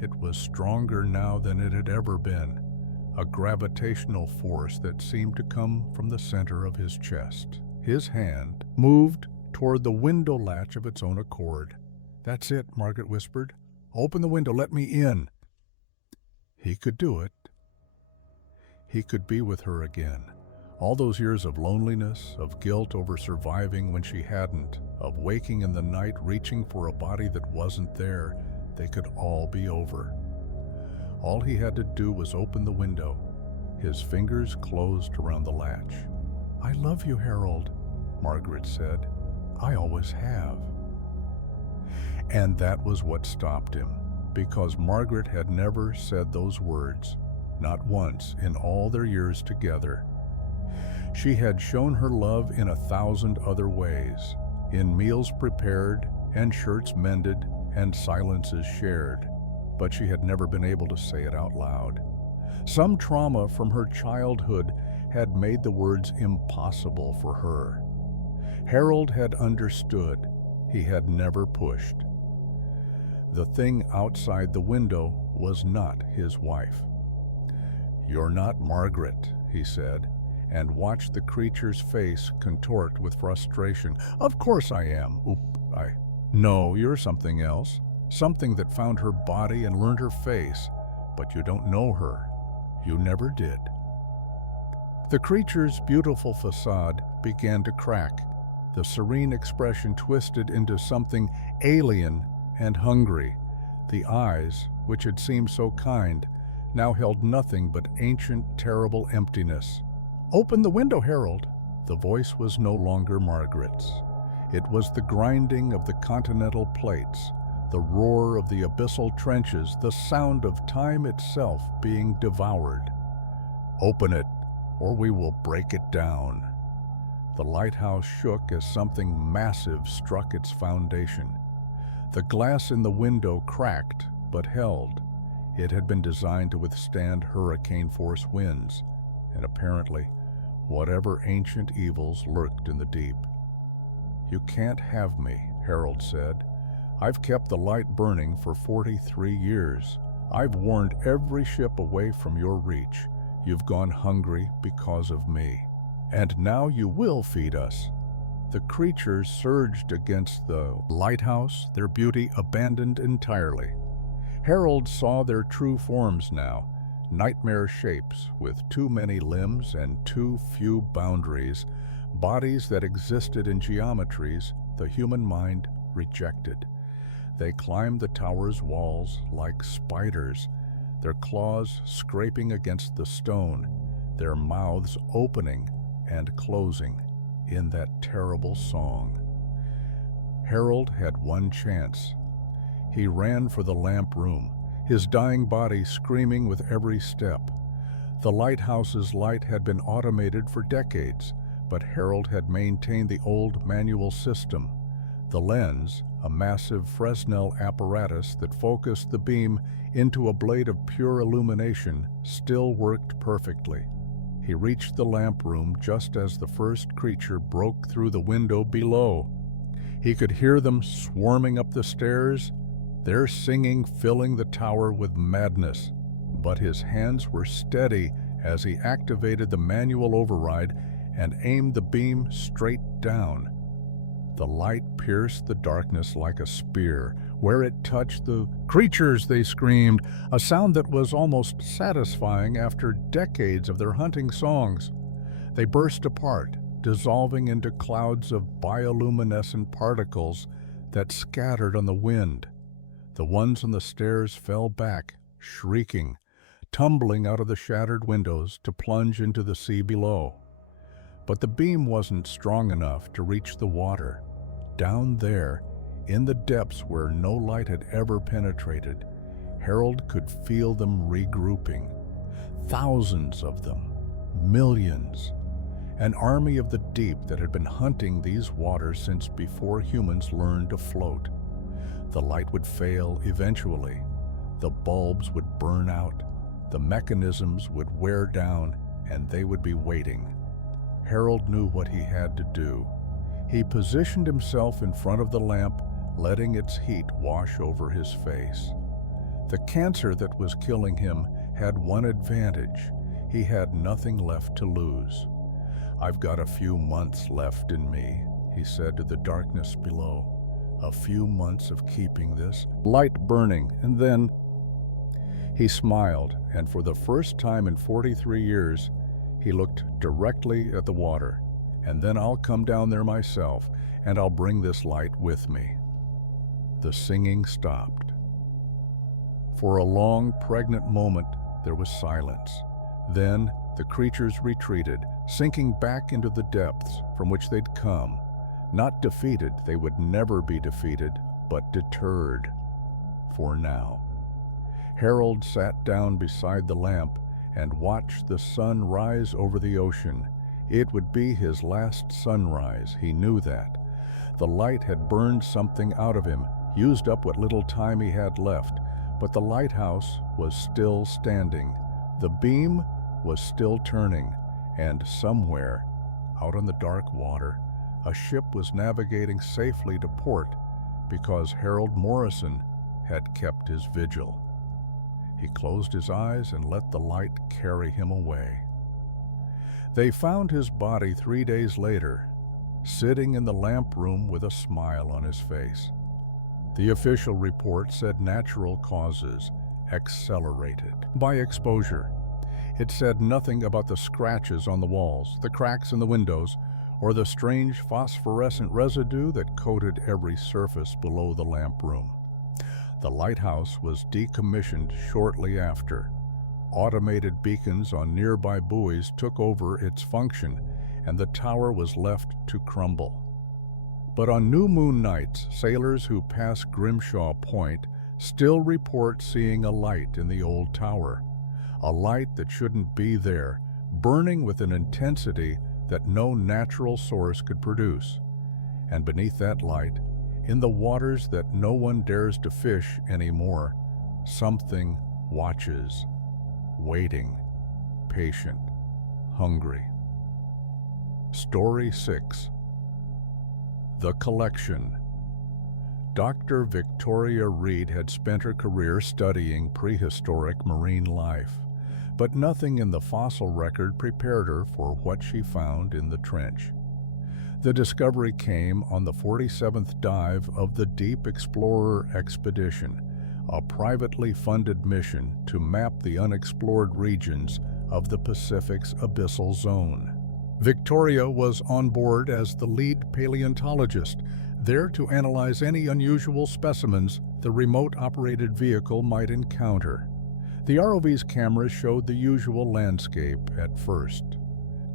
It was stronger now than it had ever been, a gravitational force that seemed to come from the center of his chest. His hand moved toward the window latch of its own accord. "That's it," Margaret whispered. "Open the window, let me in." He could do it. He could be with her again. All those years of loneliness, of guilt over surviving when she hadn't, of waking in the night reaching for a body that wasn't there, they could all be over. All he had to do was open the window. His fingers closed around the latch. "I love you, Harold," Margaret said. "I always have." And that was what stopped him, because Margaret had never said those words, not once in all their years together. She had shown her love in 1,000 other ways, in meals prepared and shirts mended and silences shared, but she had never been able to say it out loud. Some trauma from her childhood had made the words impossible for her. Harold had understood. He had never pushed. The thing outside the window was not his wife. "You're not Margaret," he said, and watched the creature's face contort with frustration. "Of course I am. No, you're something else. Something that found her body and learned her face, but you don't know her. You never did." The creature's beautiful facade began to crack. The serene expression twisted into something alien and hungry. The eyes, which had seemed so kind, now held nothing but ancient, terrible emptiness. "Open the window, Harold." The voice was no longer Margaret's. It was the grinding of the continental plates, the roar of the abyssal trenches, the sound of time itself being devoured. "Open it, or we will break it down." The lighthouse shook as something massive struck its foundation. The glass in the window cracked, but held. It had been designed to withstand hurricane-force winds, and apparently, whatever ancient evils lurked in the deep. "You can't have me," Harold said. "I've kept the light burning for 43 years. I've warned every ship away from your reach. You've gone hungry because of me. And now you will feed us." The creatures surged against the lighthouse, their beauty abandoned entirely. Harold saw their true forms now, nightmare shapes with too many limbs and too few boundaries, bodies that existed in geometries the human mind rejected. They climbed the tower's walls like spiders, their claws scraping against the stone, their mouths opening and closing in that terrible song. Harold had one chance. He ran for the lamp room, his dying body screaming with every step. The lighthouse's light had been automated for decades, but Harold had maintained the old manual system. The lens, a massive Fresnel apparatus that focused the beam into a blade of pure illumination, still worked perfectly. He reached the lamp room just as the first creature broke through the window below. He could hear them swarming up the stairs, their singing filling the tower with madness. But his hands were steady as he activated the manual override and aimed the beam straight down. The light pierced the darkness like a spear. Where it touched the creatures, they screamed, a sound that was almost satisfying after decades of their hunting songs. They burst apart, dissolving into clouds of bioluminescent particles that scattered on the wind. The ones on the stairs fell back, shrieking, tumbling out of the shattered windows to plunge into the sea below. But the beam wasn't strong enough to reach the water. Down there, in the depths where no light had ever penetrated, Harold could feel them regrouping. Thousands of them, millions. An army of the deep that had been hunting these waters since before humans learned to float. The light would fail eventually. The bulbs would burn out. The mechanisms would wear down, and they would be waiting. Harold knew what he had to do. He positioned himself in front of the lamp, letting its heat wash over his face. The cancer that was killing him had one advantage. He had nothing left to lose. "I've got a few months left in me," he said to the darkness below. "A few months of keeping this light burning, and then—" He smiled, and for the first time in 43 years, he looked directly at the water. "And then I'll come down there myself, and I'll bring this light with me." The singing stopped. For a long, pregnant moment, there was silence. Then the creatures retreated, sinking back into the depths from which they'd come. Not defeated, they would never be defeated, but deterred. For now. Harold sat down beside the lamp and watched the sun rise over the ocean. It would be his last sunrise, he knew that. The light had burned something out of him, used up what little time he had left, but the lighthouse was still standing. The beam was still turning, and somewhere, out on the dark water, a ship was navigating safely to port because Harold Morrison had kept his vigil. He closed his eyes and let the light carry him away. They found his body 3 days later, sitting in the lamp room with a smile on his face. The official report said natural causes, accelerated by exposure. It said nothing about the scratches on the walls, the cracks in the windows, or the strange phosphorescent residue that coated every surface below the lamp room. The lighthouse was decommissioned shortly after. Automated beacons on nearby buoys took over its function, and the tower was left to crumble. But on new moon nights, sailors who pass Grimshaw Point still report seeing a light in the old tower, a light that shouldn't be there, burning with an intensity that no natural source could produce. And beneath that light, in the waters that no one dares to fish anymore, something watches, waiting, patient, hungry. Story 6. The Collection. Dr. Victoria Reed had spent her career studying prehistoric marine life, but nothing in the fossil record prepared her for what she found in the trench. The discovery came on the 47th dive of the Deep Explorer Expedition, a privately funded mission to map the unexplored regions of the Pacific's abyssal zone. Victoria was on board as the lead paleontologist, there to analyze any unusual specimens the remote-operated vehicle might encounter. The ROV's cameras showed the usual landscape at first.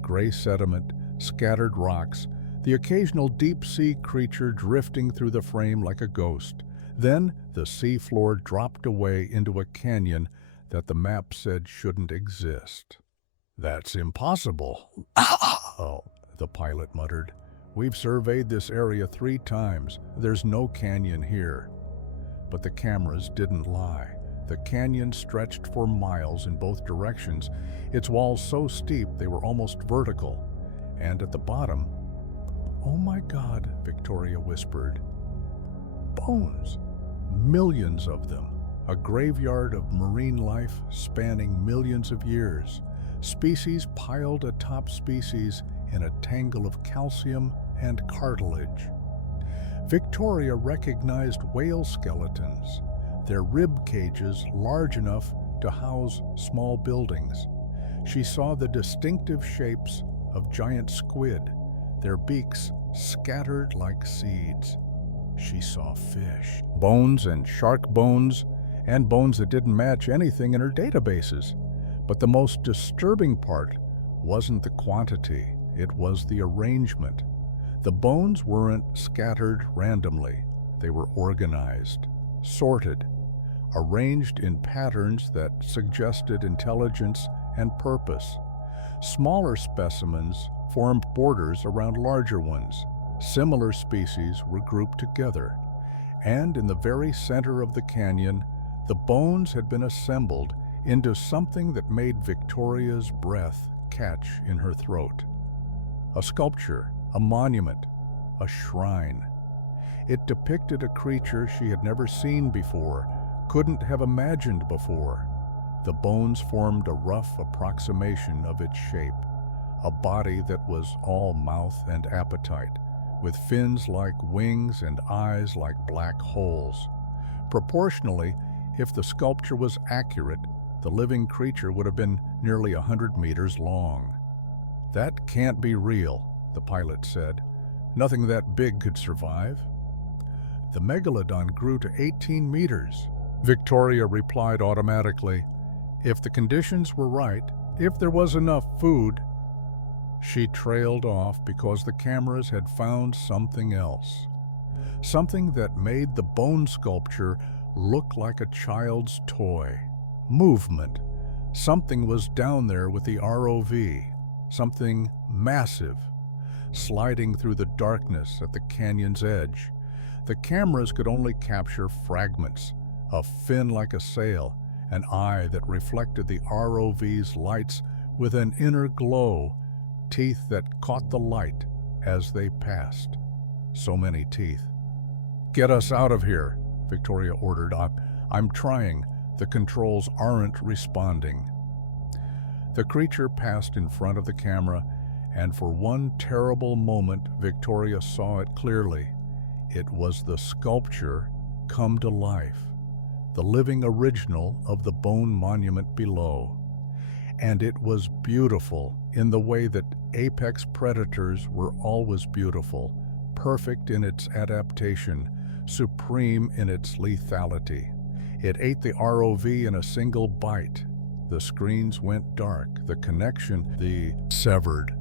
Gray sediment, scattered rocks, the occasional deep-sea creature drifting through the frame like a ghost. Then the seafloor dropped away into a canyon that the map said shouldn't exist. "That's impossible." "Oh," the pilot muttered. "We've surveyed this area 3 times. There's no canyon here." But the cameras didn't lie. The canyon stretched for miles in both directions, its walls so steep they were almost vertical. And at the bottom, "Oh my God," Victoria whispered. "Bones. Millions of them. A graveyard of marine life spanning millions of years. Species piled atop species in a tangle of calcium and cartilage. Victoria recognized whale skeletons, their rib cages large enough to house small buildings. She saw the distinctive shapes of giant squid, their beaks scattered like seeds. She saw fish, bones and shark bones, and bones that didn't match anything in her databases. But the most disturbing part wasn't the quantity, it was the arrangement. The bones weren't scattered randomly. They were organized, sorted, arranged in patterns that suggested intelligence and purpose. Smaller specimens formed borders around larger ones. Similar species were grouped together. And in the very center of the canyon, the bones had been assembled into something that made Victoria's breath catch in her throat. A sculpture, a monument, a shrine. It depicted a creature she had never seen before, couldn't have imagined before. The bones formed a rough approximation of its shape, a body that was all mouth and appetite, with fins like wings and eyes like black holes. Proportionally, if the sculpture was accurate, the living creature would have been nearly 100 meters long. "That can't be real," the pilot said. "Nothing that big could survive." "The megalodon grew to 18 meters," Victoria replied automatically. "If the conditions were right, if there was enough food." She trailed off because the cameras had found something else. Something that made the bone sculpture look like a child's toy. Movement. Something was down there with the ROV. Something massive, sliding through the darkness at the canyon's edge. The cameras could only capture fragments, a fin like a sail, an eye that reflected the ROV's lights with an inner glow, teeth that caught the light as they passed. So many teeth. "Get us out of here," Victoria ordered. I'm trying. The controls aren't responding." The creature passed in front of the camera, and for one terrible moment, Victoria saw it clearly. It was the sculpture come to life, the living original of the bone monument below. And it was beautiful in the way that apex predators were always beautiful, perfect in its adaptation, supreme in its lethality. It ate the ROV in a single bite. The screens went dark, the connection, severed.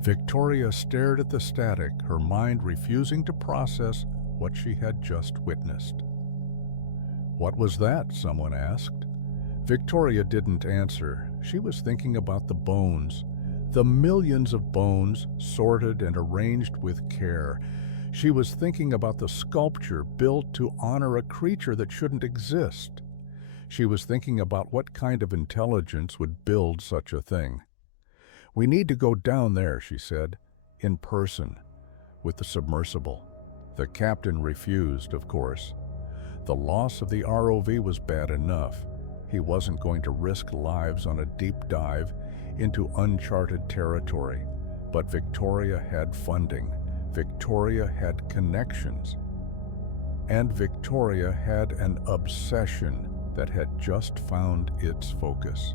Victoria stared at the static, her mind refusing to process what she had just witnessed. "What was that?" someone asked. Victoria didn't answer. She was thinking about the bones, the millions of bones sorted and arranged with care. She was thinking about the sculpture built to honor a creature that shouldn't exist. She was thinking about what kind of intelligence would build such a thing. "We need to go down there," she said, "in person, with the submersible." The captain refused, of course. The loss of the ROV was bad enough. He wasn't going to risk lives on a deep dive into uncharted territory. But Victoria had funding. Victoria had connections. And Victoria had an obsession that had just found its focus.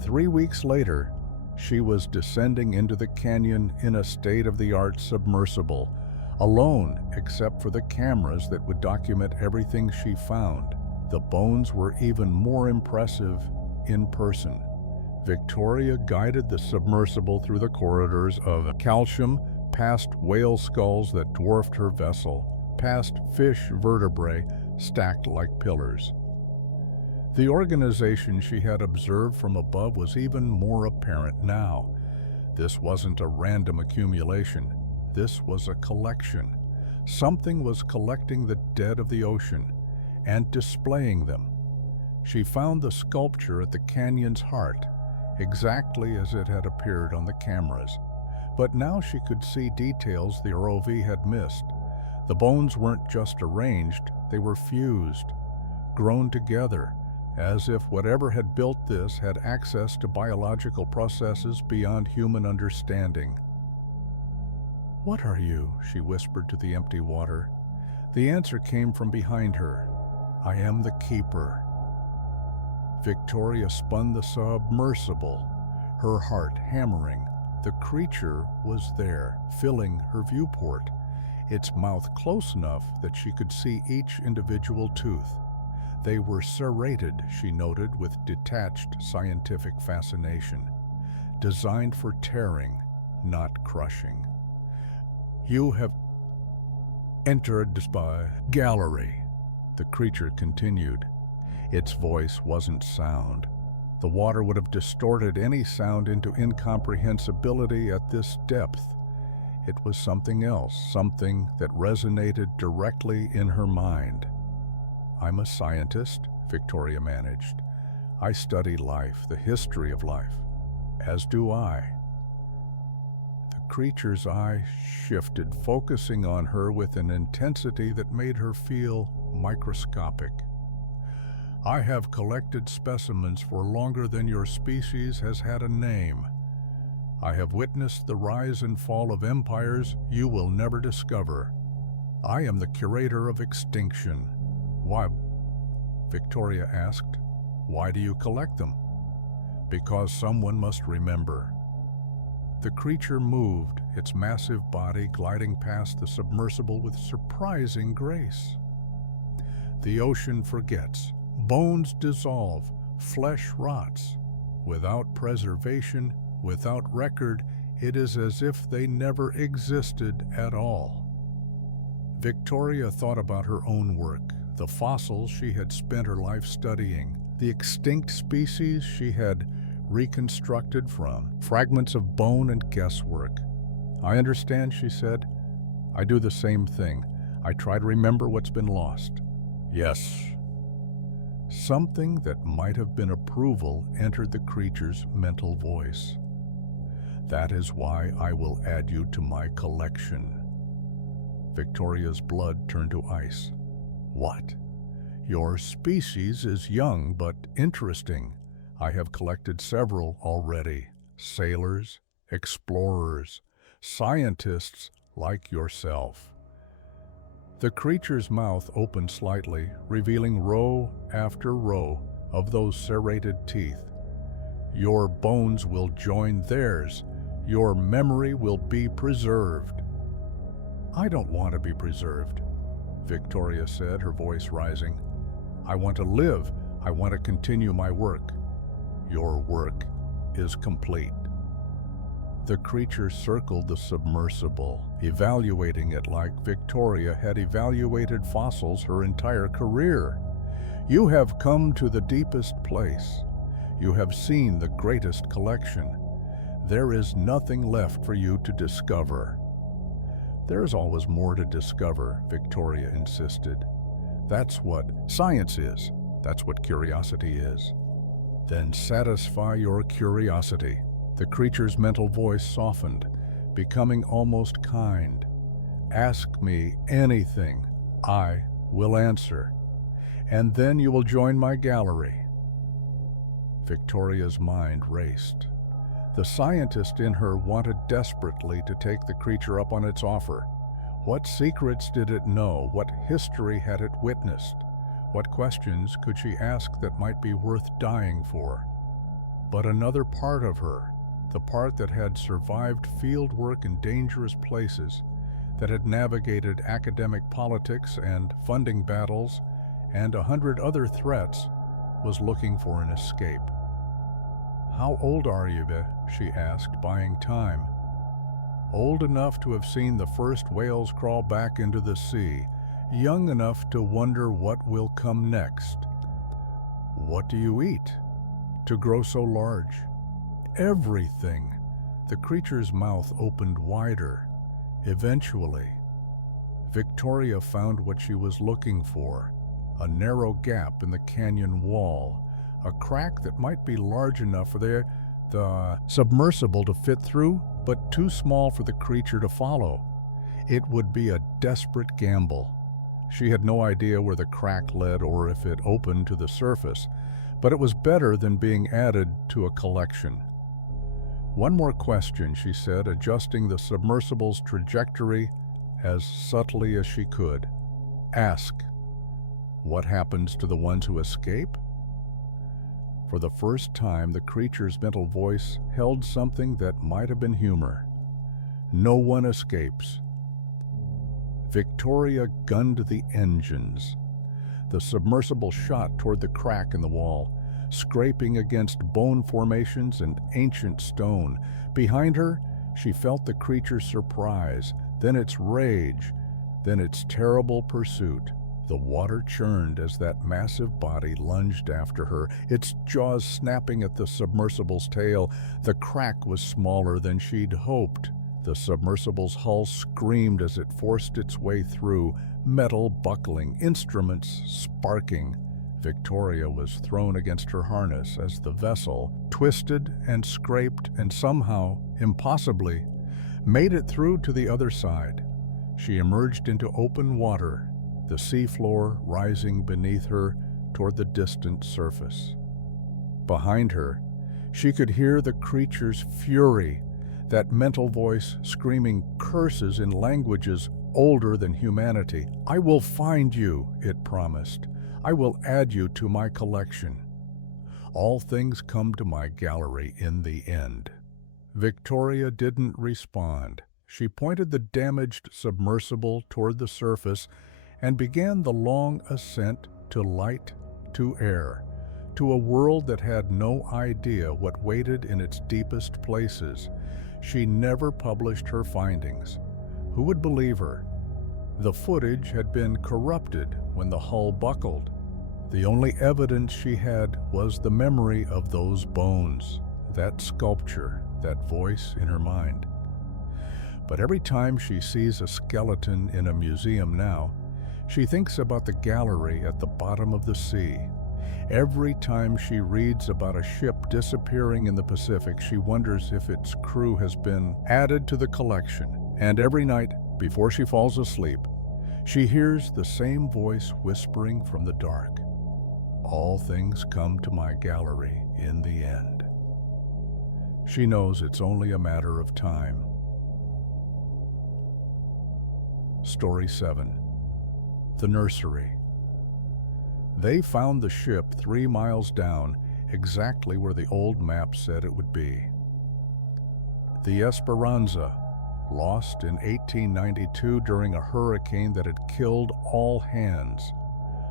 3 weeks later, she was descending into the canyon in a state-of-the-art submersible, alone except for the cameras that would document everything she found. The bones were even more impressive in person. Victoria guided the submersible through the corridors of calcium, past whale skulls that dwarfed her vessel, past fish vertebrae stacked like pillars. The organization she had observed from above was even more apparent now. This wasn't a random accumulation. This was a collection. Something was collecting the dead of the ocean and displaying them. She found the sculpture at the canyon's heart, exactly as it had appeared on the cameras. But now she could see details the ROV had missed. The bones weren't just arranged, they were fused, grown together, as if whatever had built this had access to biological processes beyond human understanding. "What are you?" she whispered to the empty water. The answer came from behind her. "I am the keeper." Victoria spun the submersible, her heart hammering. The creature was there, filling her viewport, its mouth close enough that she could see each individual tooth. They were serrated, she noted with detached scientific fascination, designed for tearing, not crushing. "You have entered the gallery," the creature continued. Its voice wasn't sound. The water would have distorted any sound into incomprehensibility at this depth. It was something else, something that resonated directly in her mind. "I'm a scientist," Victoria managed. "I study life, the history of life, as do I." The creature's eye shifted, focusing on her with an intensity that made her feel microscopic. "I have collected specimens for longer than your species has had a name. I have witnessed the rise and fall of empires you will never discover. I am the curator of extinction." "Why?" Victoria asked. "Why do you collect them?" "Because someone must remember." The creature moved, its massive body gliding past the submersible with surprising grace. "The ocean forgets. Bones dissolve, flesh rots. Without preservation, without record, it is as if they never existed at all." Victoria thought about her own work, the fossils she had spent her life studying, the extinct species she had reconstructed from fragments of bone and guesswork. "I understand," she said. "I do the same thing. I try to remember what's been lost." "Yes." Something that might have been approval entered the creature's mental voice. "That is why I will add you to my collection." Victoria's blood turned to ice. "What?" "Your species is young but interesting. I have collected several already. Sailors, explorers, scientists like yourself." The creature's mouth opened slightly, revealing row after row of those serrated teeth. "Your bones will join theirs. Your memory will be preserved." "I don't want to be preserved," Victoria said, her voice rising. "I want to live. I want to continue my work." "Your work is complete." The creature circled the submersible, evaluating it like Victoria had evaluated fossils her entire career. "You have come to the deepest place. You have seen the greatest collection. There is nothing left for you to discover." "There is always more to discover," Victoria insisted. "That's what science is. That's what curiosity is." "Then satisfy your curiosity." The creature's mental voice softened, becoming almost kind. "Ask me anything. I will answer. And then you will join my gallery." Victoria's mind raced. The scientist in her wanted desperately to take the creature up on its offer. What secrets did it know? What history had it witnessed? What questions could she ask that might be worth dying for? But another part of her, the part that had survived field work in dangerous places, that had navigated academic politics and funding battles and 100 other threats, was looking for an escape. "How old are you?" she asked, buying time. "Old enough to have seen the first whales crawl back into the sea, young enough to wonder what will come next." "What do you eat to grow so large?" "Everything." The creature's mouth opened wider. Eventually, Victoria found what she was looking for, a narrow gap in the canyon wall, a crack that might be large enough for the submersible to fit through, but too small for the creature to follow. It would be a desperate gamble. She had no idea where the crack led or if it opened to the surface, but it was better than being added to a collection. "One more question," she said, adjusting the submersible's trajectory as subtly as she could. "Ask, what happens to the ones who escape?" For the first time, the creature's mental voice held something that might have been humor. "No one escapes." Victoria gunned the engines. The submersible shot toward the crack in the wall, scraping against bone formations and ancient stone. Behind her, she felt the creature's surprise, then its rage, then its terrible pursuit. The water churned as that massive body lunged after her, its jaws snapping at the submersible's tail. The crack was smaller than she'd hoped. The submersible's hull screamed as it forced its way through, metal buckling, instruments sparking. Victoria was thrown against her harness as the vessel twisted and scraped and somehow, impossibly, made it through to the other side. She emerged into open water, the seafloor rising beneath her toward the distant surface. Behind her, she could hear the creature's fury, that mental voice screaming curses in languages older than humanity. "I will find you," it promised. "I will add you to my collection. All things come to my gallery in the end." Victoria didn't respond. She pointed the damaged submersible toward the surface and began the long ascent to light, to air, to a world that had no idea what waited in its deepest places. She never published her findings. Who would believe her? The footage had been corrupted when the hull buckled. The only evidence she had was the memory of those bones, that sculpture, that voice in her mind. But every time she sees a skeleton in a museum now, she thinks about the gallery at the bottom of the sea. Every time she reads about a ship disappearing in the Pacific, she wonders if its crew has been added to the collection. And every night, before she falls asleep, she hears the same voice whispering from the dark, "All things come to my gallery in the end." She knows it's only a matter of time. Story 7. The Nursery. They found the ship 3 miles down, exactly where the old map said it would be. The Esperanza, lost in 1892 during a hurricane that had killed all hands.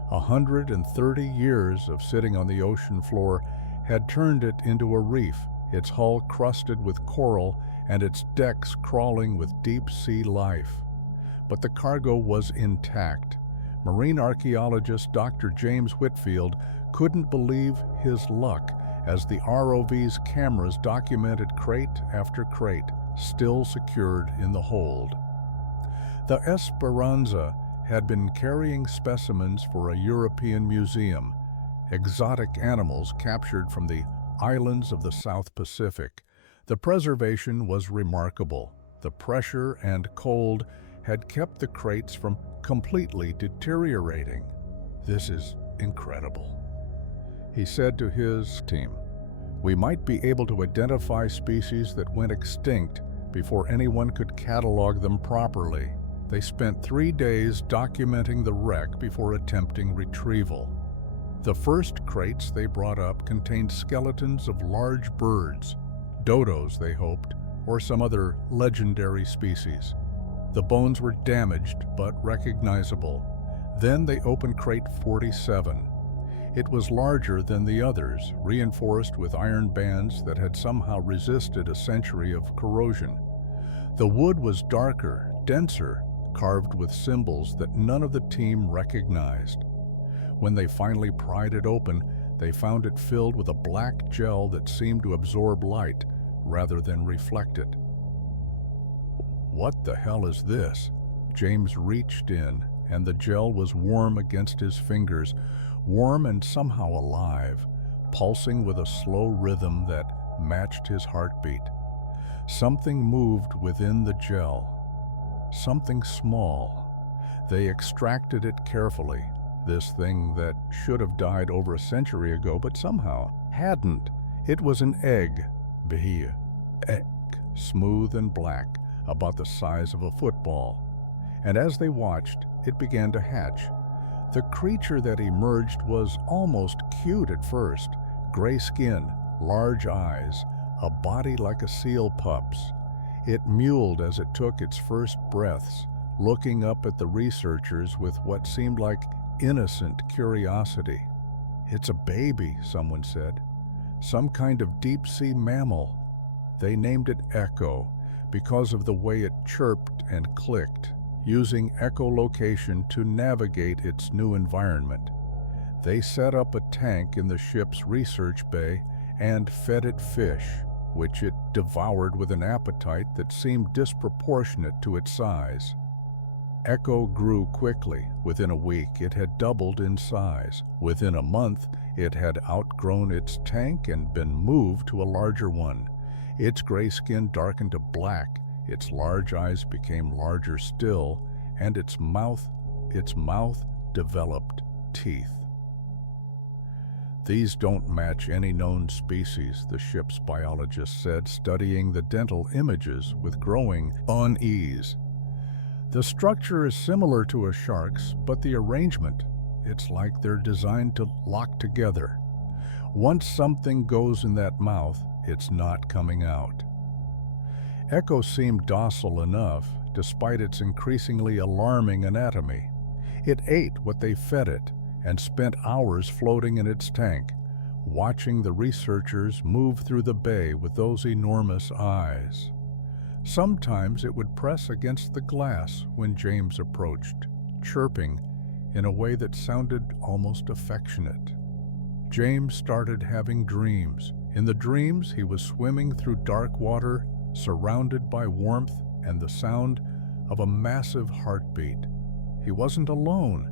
130 years of sitting on the ocean floor had turned it into a reef, its hull crusted with coral and its decks crawling with deep-sea life. But the cargo was intact. Marine archaeologist Dr. James Whitfield couldn't believe his luck as the ROV's cameras documented crate after crate still secured in the hold. The Esperanza had been carrying specimens for a European museum, exotic animals captured from the islands of the South Pacific. The preservation was remarkable. The pressure and cold had kept the crates from completely deteriorating. "This is incredible," he said to his team. "We might be able to identify species that went extinct before anyone could catalog them properly." They spent 3 days documenting the wreck before attempting retrieval. The first crates they brought up contained skeletons of large birds, dodos they hoped, or some other legendary species. The bones were damaged but recognizable. Then they opened crate 47. It was larger than the others, reinforced with iron bands that had somehow resisted a century of corrosion. The wood was darker, denser, carved with symbols that none of the team recognized. When they finally pried it open, they found it filled with a black gel that seemed to absorb light rather than reflect it. "What the hell is this?" James reached in, and the gel was warm against his fingers, warm and somehow alive, pulsing with a slow rhythm that matched his heartbeat. Something moved within the gel. Something small. They extracted it carefully. This thing that should have died over a century ago but somehow hadn't. It was an egg, behia, egg, smooth and black, about the size of a football. And as they watched, it began to hatch. The creature that emerged was almost cute at first. Gray skin, large eyes, a body like a seal pup's. It mewled as it took its first breaths, looking up at the researchers with what seemed like innocent curiosity. "It's a baby," someone said. "Some kind of deep-sea mammal." They named it Echo because of the way it chirped and clicked, using echolocation to navigate its new environment. They set up a tank in the ship's research bay and fed it fish, which it devoured with an appetite that seemed disproportionate to its size. Echo grew quickly. Within a week, it had doubled in size. Within a month, it had outgrown its tank and been moved to a larger one. Its gray skin darkened to black, its large eyes became larger still, and its mouth developed teeth. "These don't match any known species," the ship's biologist said, studying the dental images with growing unease. "The structure is similar to a shark's, but the arrangement, it's like they're designed to lock together. Once something goes in that mouth, it's not coming out." Echo seemed docile enough, despite its increasingly alarming anatomy. It ate what they fed it and spent hours floating in its tank, watching the researchers move through the bay with those enormous eyes. Sometimes it would press against the glass when James approached, chirping in a way that sounded almost affectionate. James started having dreams. In the dreams, he was swimming through dark water, surrounded by warmth and the sound of a massive heartbeat. He wasn't alone.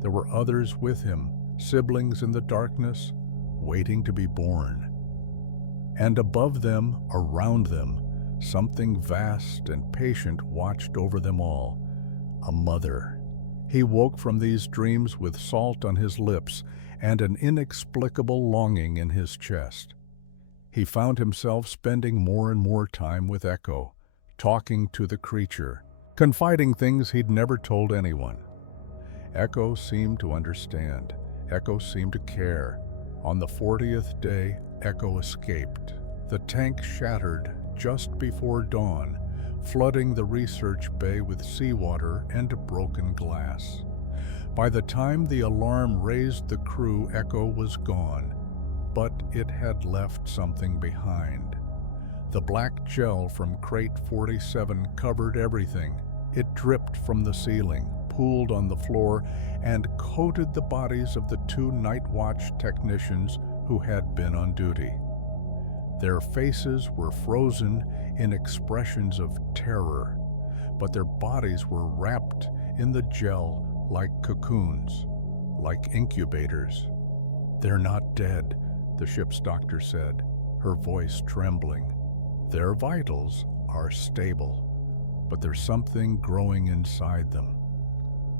There were others with him, siblings in the darkness, waiting to be born. And above them, around them, something vast and patient watched over them all. A mother. He woke from these dreams with salt on his lips and an inexplicable longing in his chest. He found himself spending more and more time with Echo, talking to the creature, confiding things he'd never told anyone. Echo seemed to understand. Echo seemed to care. On the 40th day, Echo escaped. The tank shattered just before dawn, flooding the research bay with seawater and broken glass. By the time the alarm raised the crew, Echo was gone, but it had left something behind. The black gel from crate 47 covered everything. It dripped from the ceiling, pooled on the floor, and coated the bodies of the 2 night watch technicians who had been on duty. Their faces were frozen in expressions of terror, but their bodies were wrapped in the gel like cocoons, like incubators. "They're not dead," the ship's doctor said, her voice trembling. "Their vitals are stable, but there's something growing inside them."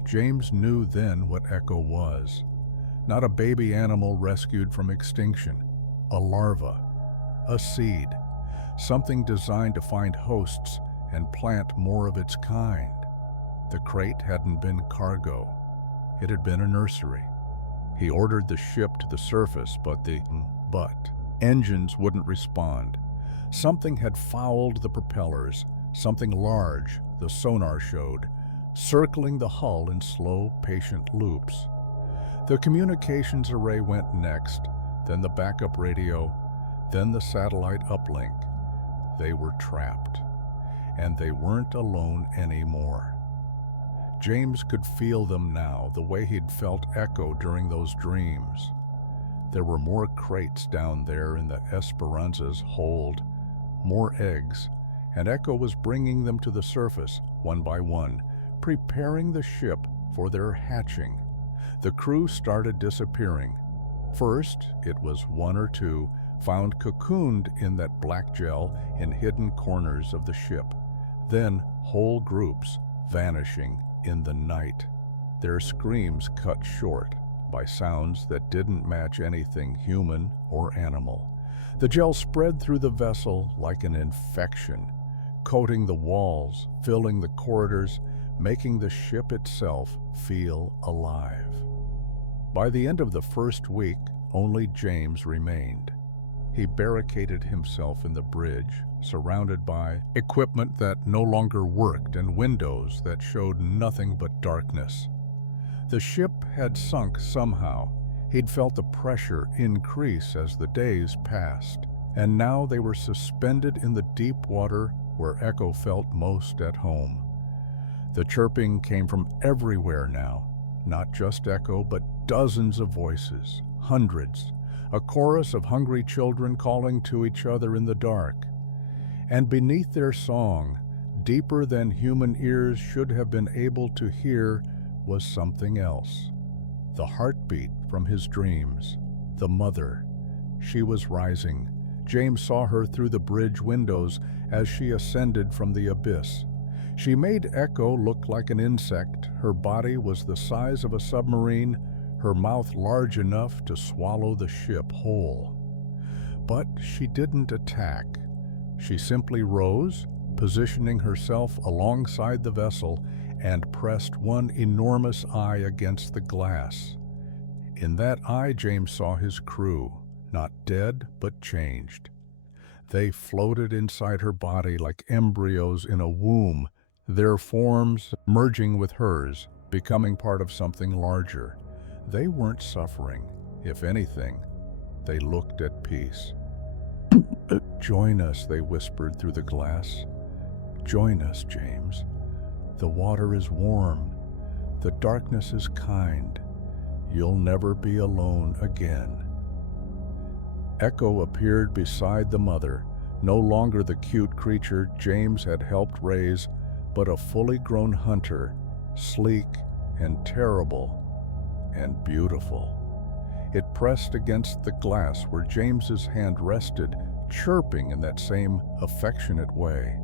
James knew then what Echo was. Not a baby animal rescued from extinction, a larva, a seed, something designed to find hosts and plant more of its kind. The crate hadn't been cargo. It had been a nursery. He ordered the ship to the surface, but engines wouldn't respond. Something had fouled the propellers, something large, the sonar showed, circling the hull in slow, patient loops. The communications array went next, then the backup radio, then the satellite uplink. They were trapped, and they weren't alone anymore. James could feel them now, the way he'd felt Echo during those dreams. There were more crates down there in the Esperanza's hold, more eggs, and Echo was bringing them to the surface, one by one, preparing the ship for their hatching. The crew started disappearing. First, it was 1 or 2 found cocooned in that black gel in hidden corners of the ship. Then whole groups vanishing in the night. their screams cut short by sounds that didn't match anything human or animal. The gel spread through the vessel like an infection, coating the walls, filling the corridors, making the ship itself feel alive. By the end of the first week, only James remained. He barricaded himself in the bridge, surrounded by equipment that no longer worked and windows that showed nothing but darkness. The ship had sunk somehow. He'd felt the pressure increase as the days passed, and now they were suspended in the deep water where Echo felt most at home. The chirping came from everywhere now, not just Echo, but dozens of voices, hundreds, a chorus of hungry children calling to each other in the dark. And beneath their song, deeper than human ears should have been able to hear, was something else. The heartbeat from his dreams. The mother. She was rising. James saw her through the bridge windows as she ascended from the abyss. She made Echo look like an insect. Her body was the size of a submarine, her mouth large enough to swallow the ship whole. But she didn't attack. She simply rose, positioning herself alongside the vessel, and pressed one enormous eye against the glass. In that eye, James saw his crew, not dead, but changed. They floated inside her body like embryos in a womb, their forms merging with hers, becoming part of something larger. They weren't suffering. If anything, they looked at peace. "Join us," they whispered through the glass. "Join us, James. The water is warm. The darkness is kind. You'll never be alone again." Echo appeared beside the mother, no longer the cute creature James had helped raise, but a fully grown hunter, sleek and terrible and beautiful. It pressed against the glass where James's hand rested, chirping in that same affectionate way.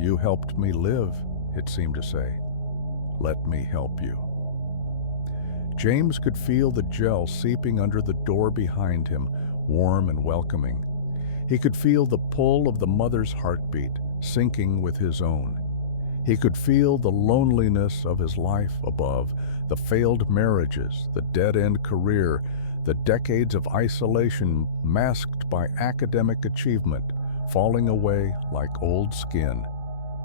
"You helped me live," it seemed to say. "Let me help you." James could feel the gel seeping under the door behind him, warm and welcoming. He could feel the pull of the mother's heartbeat, syncing with his own. He could feel the loneliness of his life above, the failed marriages, the dead-end career, the decades of isolation masked by academic achievement, falling away like old skin.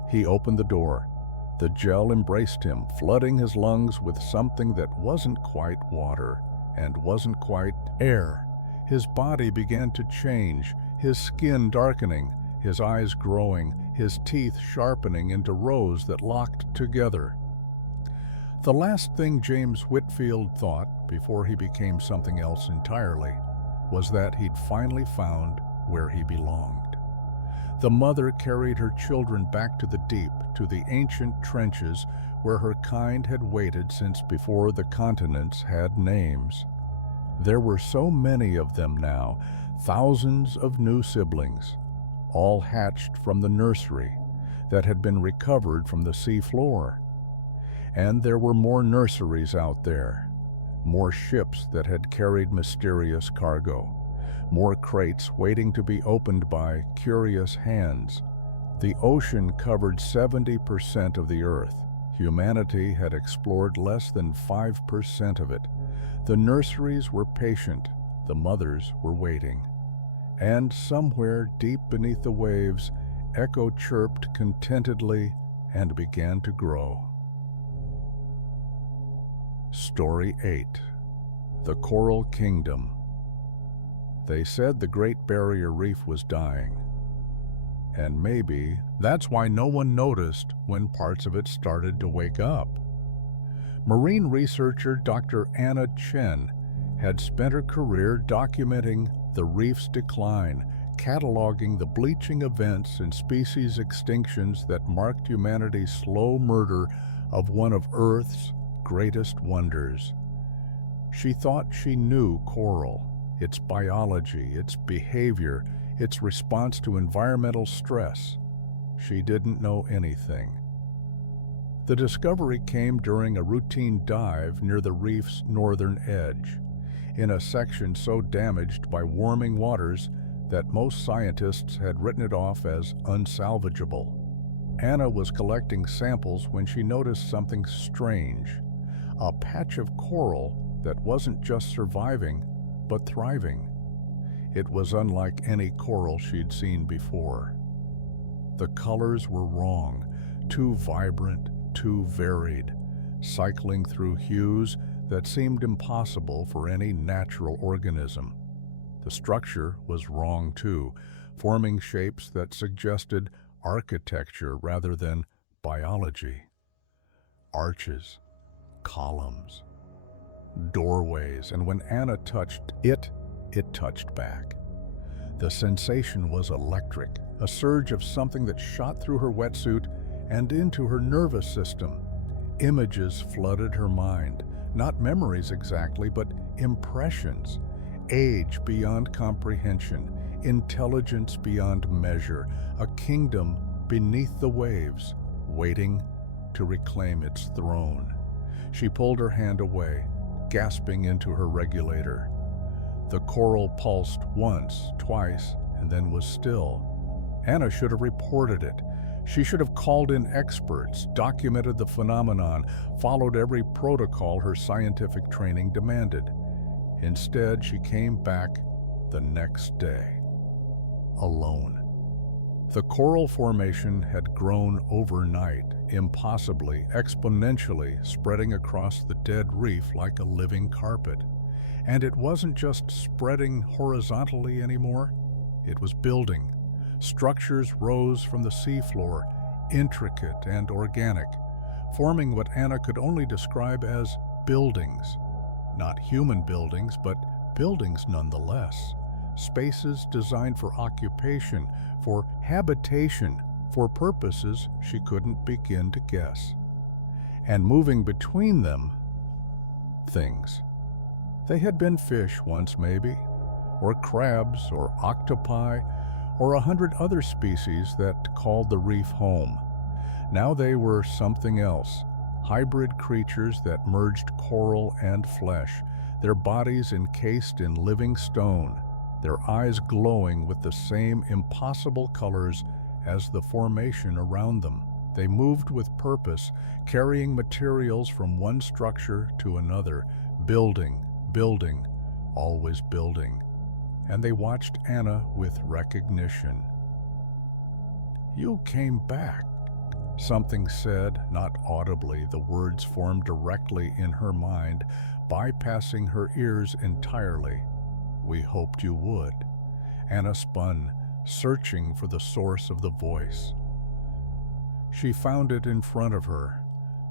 He opened the door. The gel embraced him, flooding his lungs with something that wasn't quite water and wasn't quite air. His body began to change, his skin darkening, his eyes growing, his teeth sharpening into rows that locked together. The last thing James Whitfield thought, before he became something else entirely, was that he'd finally found where he belonged. The mother carried her children back to the deep, to the ancient trenches where her kind had waited since before the continents had names. There were so many of them now, thousands of new siblings, all hatched from the nursery that had been recovered from the sea floor. And there were more nurseries out there, more ships that had carried mysterious cargo, more crates waiting to be opened by curious hands. The ocean covered 70% of the earth. Humanity had explored less than 5% of it. The nurseries were patient, the mothers were waiting. And somewhere deep beneath the waves, Echo chirped contentedly and began to grow. Story 8. The Coral Kingdom. They said the Great Barrier Reef was dying. And maybe that's why no one noticed when parts of it started to wake up. Marine researcher Dr. Anna Chen had spent her career documenting the reef's decline, cataloging the bleaching events and species extinctions that marked humanity's slow murder of one of Earth's greatest wonders. She thought she knew coral, its biology, its behavior, its response to environmental stress. She didn't know anything. The discovery came during a routine dive near the reef's northern edge, in a section so damaged by warming waters that most scientists had written it off as unsalvageable. Anna was collecting samples when she noticed something strange, a patch of coral that wasn't just surviving, but thriving. It was unlike any coral she'd seen before. The colors were wrong, too vibrant, too varied, cycling through hues that seemed impossible for any natural organism. The structure was wrong too, forming shapes that suggested architecture rather than biology. Arches, columns, doorways, and when Anna touched it, it touched back. The sensation was electric, a surge of something that shot through her wetsuit and into her nervous system. Images flooded her mind, not memories exactly, but impressions. Age beyond comprehension, intelligence beyond measure, a kingdom beneath the waves, waiting to reclaim its throne. She pulled her hand away, gasping into her regulator. The coral pulsed once, twice, and then was still. Anna should have reported it. She should have called in experts, documented the phenomenon, followed every protocol her scientific training demanded. Instead, she came back the next day, alone. The coral formation had grown overnight, impossibly, exponentially, spreading across the dead reef like a living carpet. And it wasn't just spreading horizontally anymore, it was building. Structures rose from the seafloor, intricate and organic, forming what Anna could only describe as buildings. Not human buildings, but buildings nonetheless. Spaces designed for occupation, for habitation, for purposes she couldn't begin to guess. And moving between them, things. They had been fish once maybe, or crabs, or octopi, or 100 other species that called the reef home. Now they were something else, hybrid creatures that merged coral and flesh, their bodies encased in living stone, their eyes glowing with the same impossible colors as the formation around them. They moved with purpose, carrying materials from one structure to another, building, always building. And they watched Anna with recognition. "You came back," something said, not audibly. The words formed directly in her mind, bypassing her ears entirely. "We hoped you would." Anna spun, searching for the source of the voice. She found it in front of her,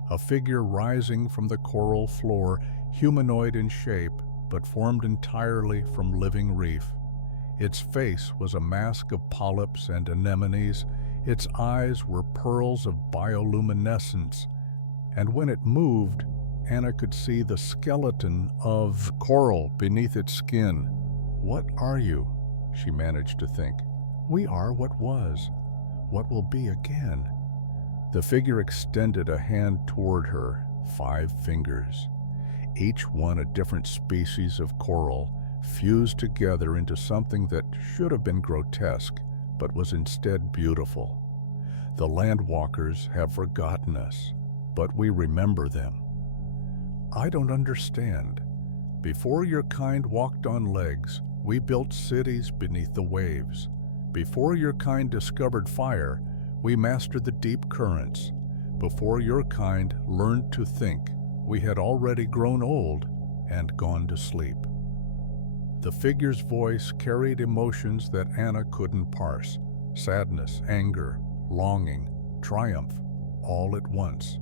a figure rising from the coral floor, humanoid in shape, but formed entirely from living reef. Its face was a mask of polyps and anemones, its eyes were pearls of bioluminescence, and when it moved, Anna could see the skeleton of coral beneath its skin. "What are you?" she managed to think. "We are what was, what will be again." The figure extended a hand toward her, 5 fingers. Each one a different species of coral, fused together into something that should have been grotesque, but was instead beautiful. The landwalkers have forgotten us, but we remember them. "I don't understand. Before your kind walked on legs, we built cities beneath the waves. Before your kind discovered fire, we mastered the deep currents. Before your kind learned to think, we had already grown old and gone to sleep." The figure's voice carried emotions that Anna couldn't parse. Sadness, anger, longing, triumph, all at once.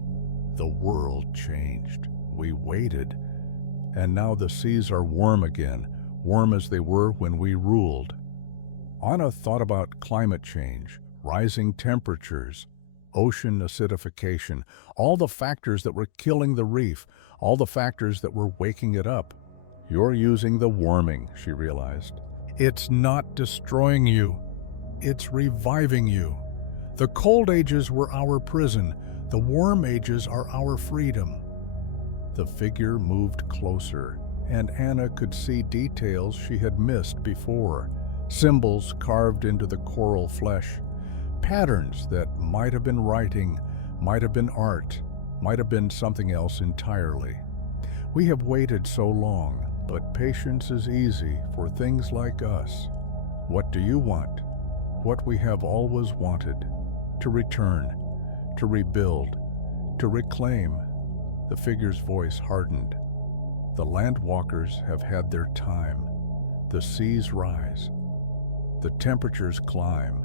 The world changed. We waited. And now the seas are warm again, warm as they were when we ruled. Anna thought about climate change, rising temperatures, ocean acidification, all the factors that were killing the reef, all the factors that were waking it up. "You're using the warming," she realized. "It's not destroying you. It's reviving you. The cold ages were our prison. The warm ages are our freedom." The figure moved closer, and Anna could see details she had missed before, symbols carved into the coral flesh, patterns that might have been writing, might have been art, might have been something else entirely. We have waited so long, but patience is easy for things like us. What do you want? What we have always wanted: to return, to rebuild, to reclaim. The figure's voice hardened. The landwalkers have had their time. The seas rise. The temperatures climb.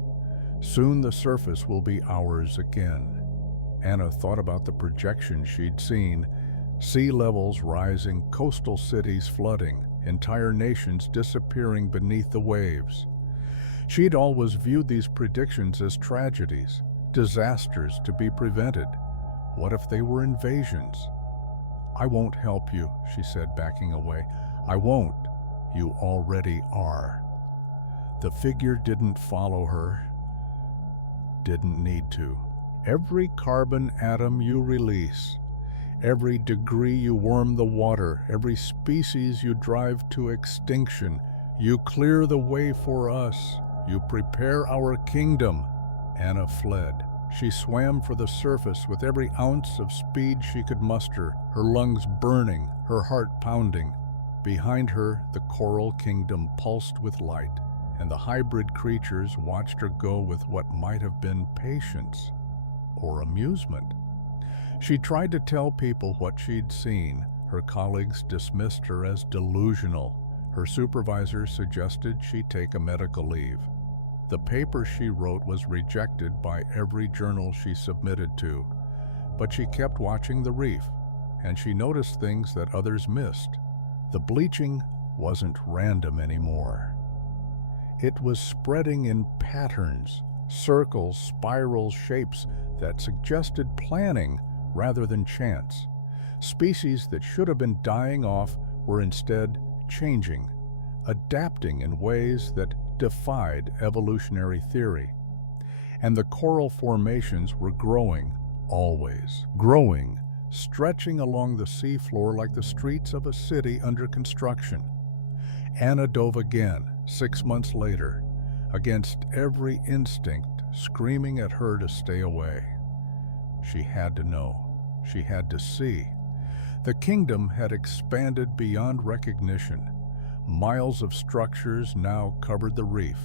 Soon the surface will be ours again. Anna thought about the projections she'd seen: sea levels rising, coastal cities flooding, entire nations disappearing beneath the waves. She'd always viewed these predictions as tragedies, disasters to be prevented. What if they were invasions? "I won't help you," she said, backing away. "I won't. You already are." The figure didn't follow her, didn't need to. Every carbon atom you release, every degree you warm the water, every species you drive to extinction, you clear the way for us. You prepare our kingdom. Anna fled. She swam for the surface with every ounce of speed she could muster, her lungs burning, her heart pounding. Behind her, the coral kingdom pulsed with light, and the hybrid creatures watched her go with what might have been patience or amusement. She tried to tell people what she'd seen. Her colleagues dismissed her as delusional. Her supervisor suggested she take a medical leave. The paper she wrote was rejected by every journal she submitted to, but she kept watching the reef, and she noticed things that others missed. The bleaching wasn't random anymore. It was spreading in patterns, circles, spirals, shapes that suggested planning rather than chance. Species that should have been dying off were instead changing, adapting in ways that defied evolutionary theory. And the coral formations were growing, always growing, stretching along the seafloor like the streets of a city under construction. Anna dove again, 6 months later, against every instinct screaming at her to stay away. She had to know. She had to see. The kingdom had expanded beyond recognition. Miles of structures now covered the reef,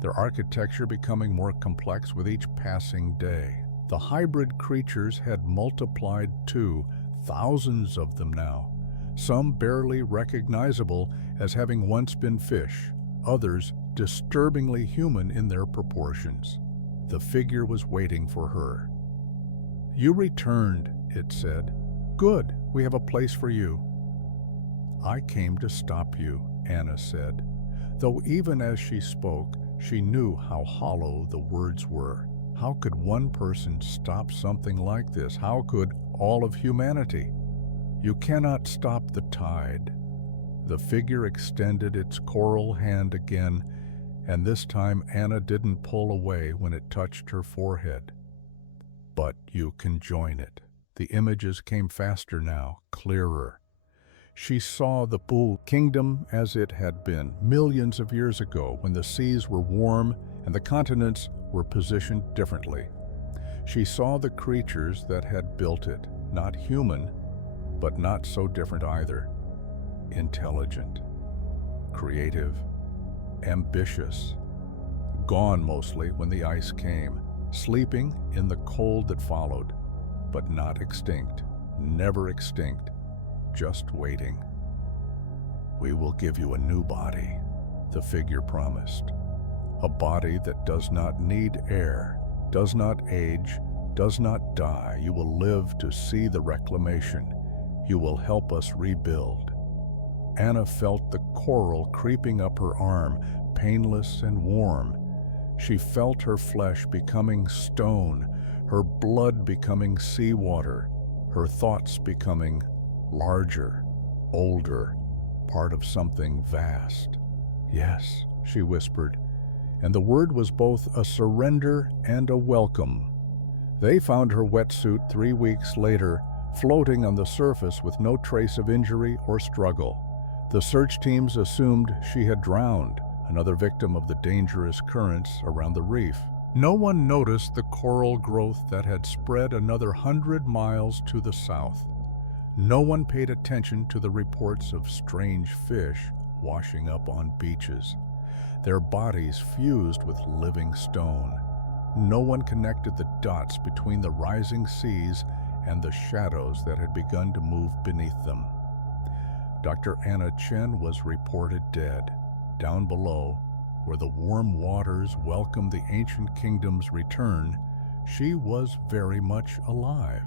their architecture becoming more complex with each passing day. The hybrid creatures had multiplied too, thousands of them now, some barely recognizable as having once been fish, others disturbingly human in their proportions. The figure was waiting for her. "You returned," it said. "Good, we have a place for you." "I came to stop you," Anna said, though even as she spoke, she knew how hollow the words were. How could one person stop something like this? How could all of humanity? "You cannot stop the tide." The figure extended its coral hand again, and this time Anna didn't pull away when it touched her forehead. "But you can join it." The images came faster now, clearer. She saw the Bull Kingdom as it had been millions of years ago, when the seas were warm and the continents were positioned differently. She saw the creatures that had built it, not human, but not so different either. Intelligent, creative, ambitious, gone mostly when the ice came, sleeping in the cold that followed, but not extinct, never extinct, just waiting. "We will give you a new body," the figure promised. "A body that does not need air, does not age, does not die. You will live to see the reclamation. You will help us rebuild." Anna felt the coral creeping up her arm, painless and warm. She felt her flesh becoming stone, her blood becoming seawater, her thoughts becoming larger, older, part of something vast. "Yes," she whispered, and the word was both a surrender and a welcome. They found her wetsuit 3 weeks later, floating on the surface with no trace of injury or struggle. The search teams assumed she had drowned, another victim of the dangerous currents around the reef. No one noticed the coral growth that had spread another 100 miles to the south. No one paid attention to the reports of strange fish washing up on beaches, their bodies fused with living stone. No one connected the dots between the rising seas and the shadows that had begun to move beneath them. Dr. Anna Chen was reported dead. Down below, where the warm waters welcomed the ancient kingdom's return, she was very much alive.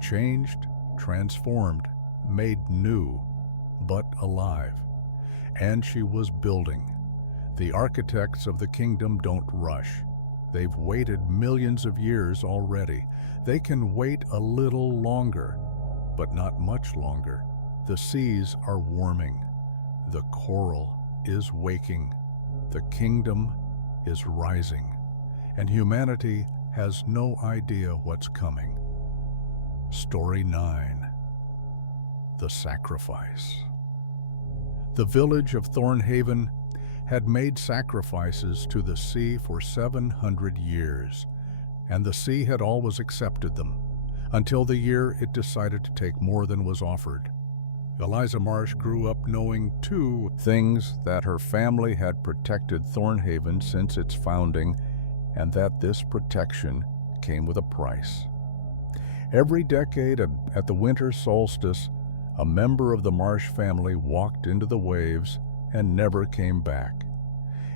Changed, transformed, made new, but alive. And she was building. The architects of the kingdom don't rush. They've waited millions of years already. They can wait a little longer, but not much longer. The seas are warming. The coral is waking. The kingdom is rising. And humanity has no idea what's coming. Story 9. The Sacrifice. The village of Thornhaven had made sacrifices to the sea for 700 years, and the sea had always accepted them, until the year it decided to take more than was offered. Eliza Marsh grew up knowing two things: that her family had protected Thornhaven since its founding, and that this protection came with a price. Every decade at the winter solstice, a member of the Marsh family walked into the waves and never came back.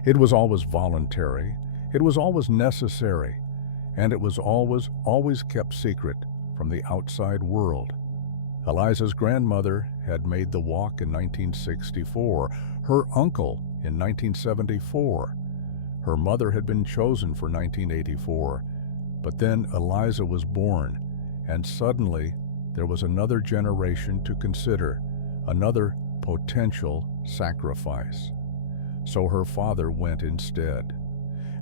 It was always voluntary, it was always necessary, and it was always kept secret from the outside world. Eliza's grandmother had made the walk in 1964, her uncle in 1974. Her mother had been chosen for 1984, but then Eliza was born, and suddenly there was another generation to consider, another potential sacrifice. So her father went instead.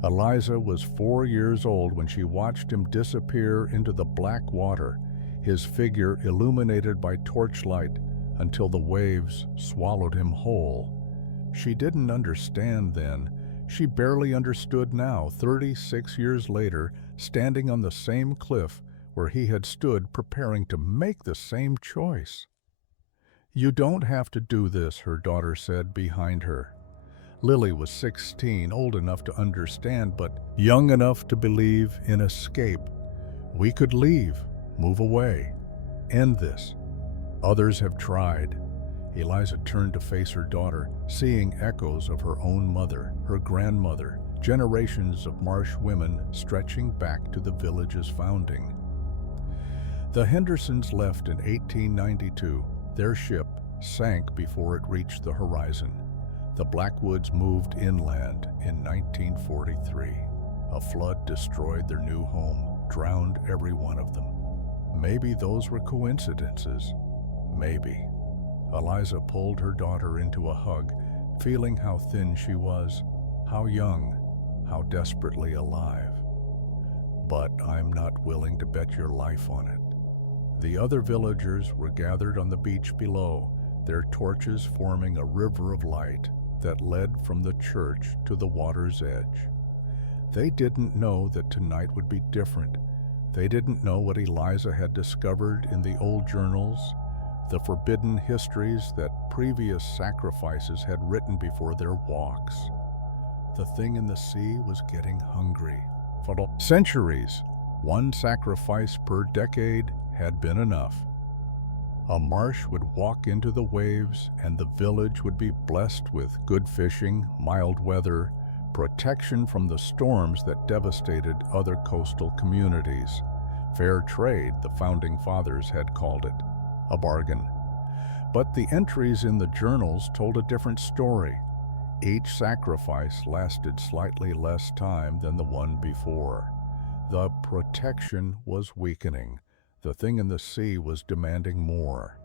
Eliza was 4 years old when she watched him disappear into the black water, his figure illuminated by torchlight until the waves swallowed him whole. She didn't understand then. She barely understood now, 36 years later, standing on the same cliff where he had stood preparing to make the same choice. "You don't have to do this," her daughter said behind her. Lily was 16, old enough to understand, but young enough to believe in escape. "We could leave, move away, end this. Others have tried." Eliza turned to face her daughter, seeing echoes of her own mother, her grandmother, generations of Marsh women stretching back to the village's founding. The Hendersons left in 1892. Their ship sank before it reached the horizon. The Blackwoods moved inland in 1943. A flood destroyed their new home, drowned every one of them. Maybe those were coincidences. Maybe. Eliza pulled her daughter into a hug, feeling how thin she was, how young, how desperately alive. "But I'm not willing to bet your life on it." The other villagers were gathered on the beach below, their torches forming a river of light that led from the church to the water's edge. They didn't know that tonight would be different. They didn't know what Eliza had discovered in the old journals, the forbidden histories that previous sacrifices had written before their walks. The thing in the sea was getting hungry. For centuries, one sacrifice per decade had been enough. A marsh would walk into the waves, and the village would be blessed with good fishing, mild weather, protection from the storms that devastated other coastal communities. Fair trade, the founding fathers had called it. A bargain. But the entries in the journals told a different story. Each sacrifice lasted slightly less time than the one before. The protection was weakening. The thing in the sea was demanding more.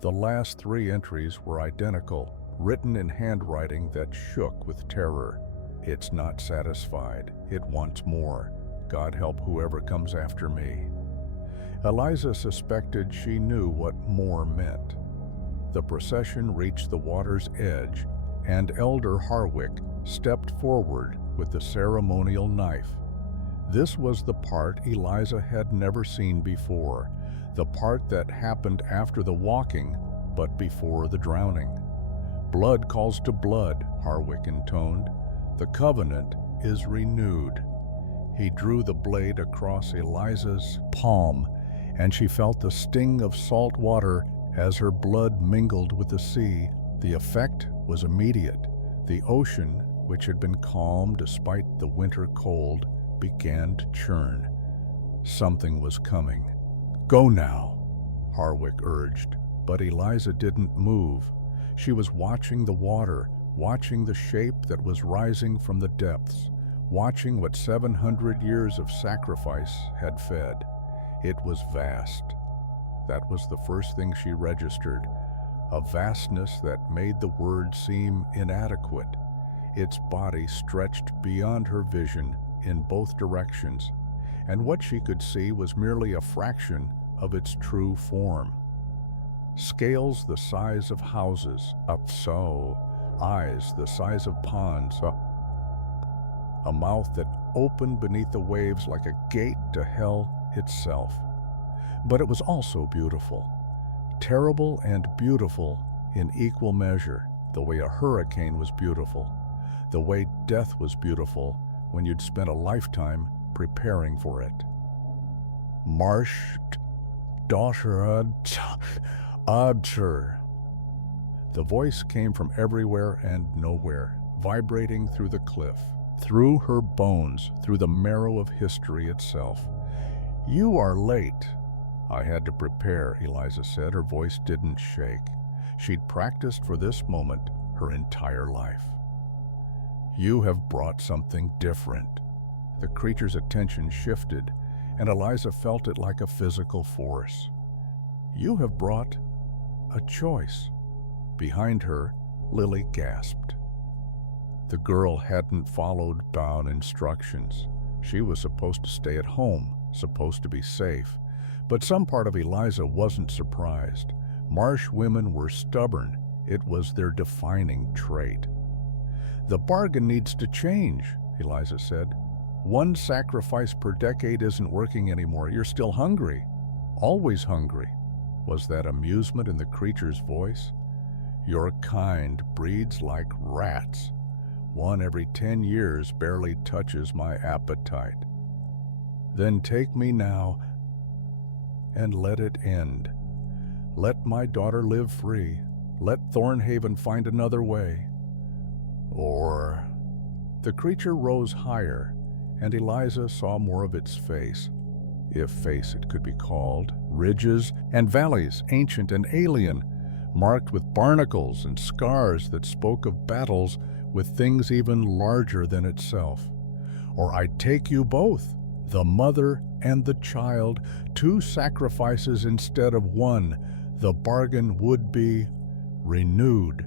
The last 3 entries were identical, written in handwriting that shook with terror. "It's not satisfied. It wants more. God help whoever comes after me." Eliza suspected she knew what more meant. The procession reached the water's edge, and Elder Harwick stepped forward with the ceremonial knife. This was the part Eliza had never seen before, the part that happened after the walking, but before the drowning. "Blood calls to blood," Harwick intoned. "The covenant is renewed." He drew the blade across Eliza's palm, and she felt the sting of salt water as her blood mingled with the sea. The effect was immediate. The ocean, which had been calm despite the winter cold, began to churn. Something was coming. "Go now," Harwick urged, but Eliza didn't move. She was watching the water, watching the shape that was rising from the depths, watching what 700 years of sacrifice had fed. It was vast. That was the first thing she registered, a vastness that made the word seem inadequate. Its body stretched beyond her vision in both directions, and what she could see was merely a fraction of its true form. Scales the size of houses, up so, eyes the size of ponds, a mouth that opened beneath the waves like a gate to hell itself. But it was also beautiful, terrible and beautiful in equal measure, the way a hurricane was beautiful, the way death was beautiful when you'd spent a lifetime preparing for it. "Marsh, daughter, Adcher." The voice came from everywhere and nowhere, vibrating through the cliff, through her bones, through the marrow of history itself. "You are late." "I had to prepare," Eliza said. Her voice didn't shake. She'd practiced for this moment her entire life. "You have brought something different." The creature's attention shifted, and Eliza felt it like a physical force. "You have brought a choice." Behind her, Lily gasped. The girl hadn't followed down instructions. She was supposed to stay at home, supposed to be safe. But some part of Eliza wasn't surprised. Marsh women were stubborn. It was their defining trait. "The bargain needs to change," Eliza said. "One sacrifice per decade isn't working anymore. You're still hungry. Always hungry." Was that amusement in the creature's voice? "Your kind breeds like rats. One every 10 years barely touches my appetite." "Then take me now and let it end. Let my daughter live free. Let Thornhaven find another way. Or..." The creature rose higher, and Eliza saw more of its face, if face it could be called. Ridges and valleys, ancient and alien, marked with barnacles and scars that spoke of battles with things even larger than itself. "Or I'd take you both, the mother and the child, 2 sacrifices instead of 1. The bargain would be renewed."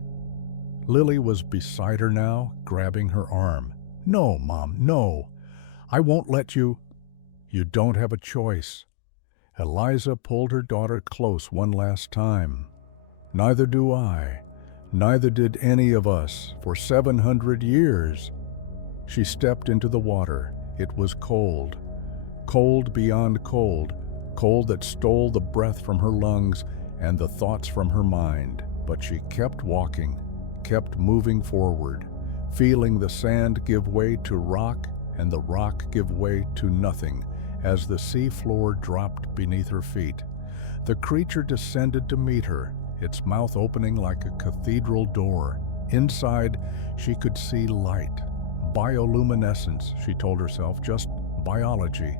Lily was beside her now, grabbing her arm. "No, Mom, no. I won't let you." "You don't have a choice." Eliza pulled her daughter close one last time. "Neither do I. Neither did any of us for 700 years. She stepped into the water. It was cold. Cold beyond cold. Cold that stole the breath from her lungs and the thoughts from her mind. But she kept walking, kept moving forward, feeling the sand give way to rock and the rock give way to nothing as the sea floor dropped beneath her feet. The creature descended to meet her, its mouth opening like a cathedral door. Inside, she could see light. Bioluminescence, she told herself, just biology.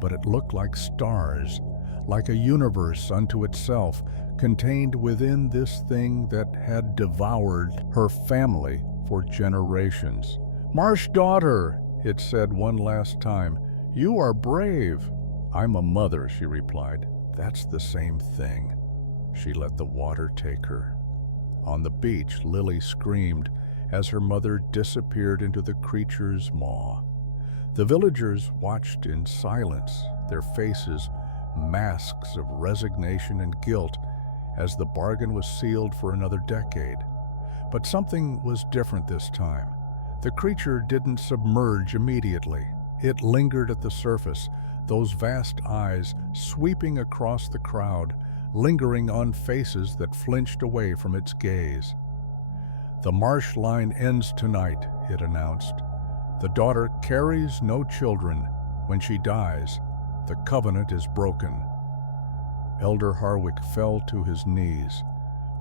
But it looked like stars, like a universe unto itself, contained within this thing that had devoured her family for generations. "Marsh daughter," it said one last time, "you are brave." "I'm a mother," she replied. "That's the same thing." She let the water take her. On the beach, Lily screamed as her mother disappeared into the creature's maw. The villagers watched in silence, their faces masks of resignation and guilt, as the bargain was sealed for another decade. But something was different this time. The creature didn't submerge immediately. It lingered at the surface, those vast eyes sweeping across the crowd, lingering on faces that flinched away from its gaze. "The marsh line ends tonight," it announced. "The daughter carries no children. When she dies, the covenant is broken." Elder Harwick fell to his knees.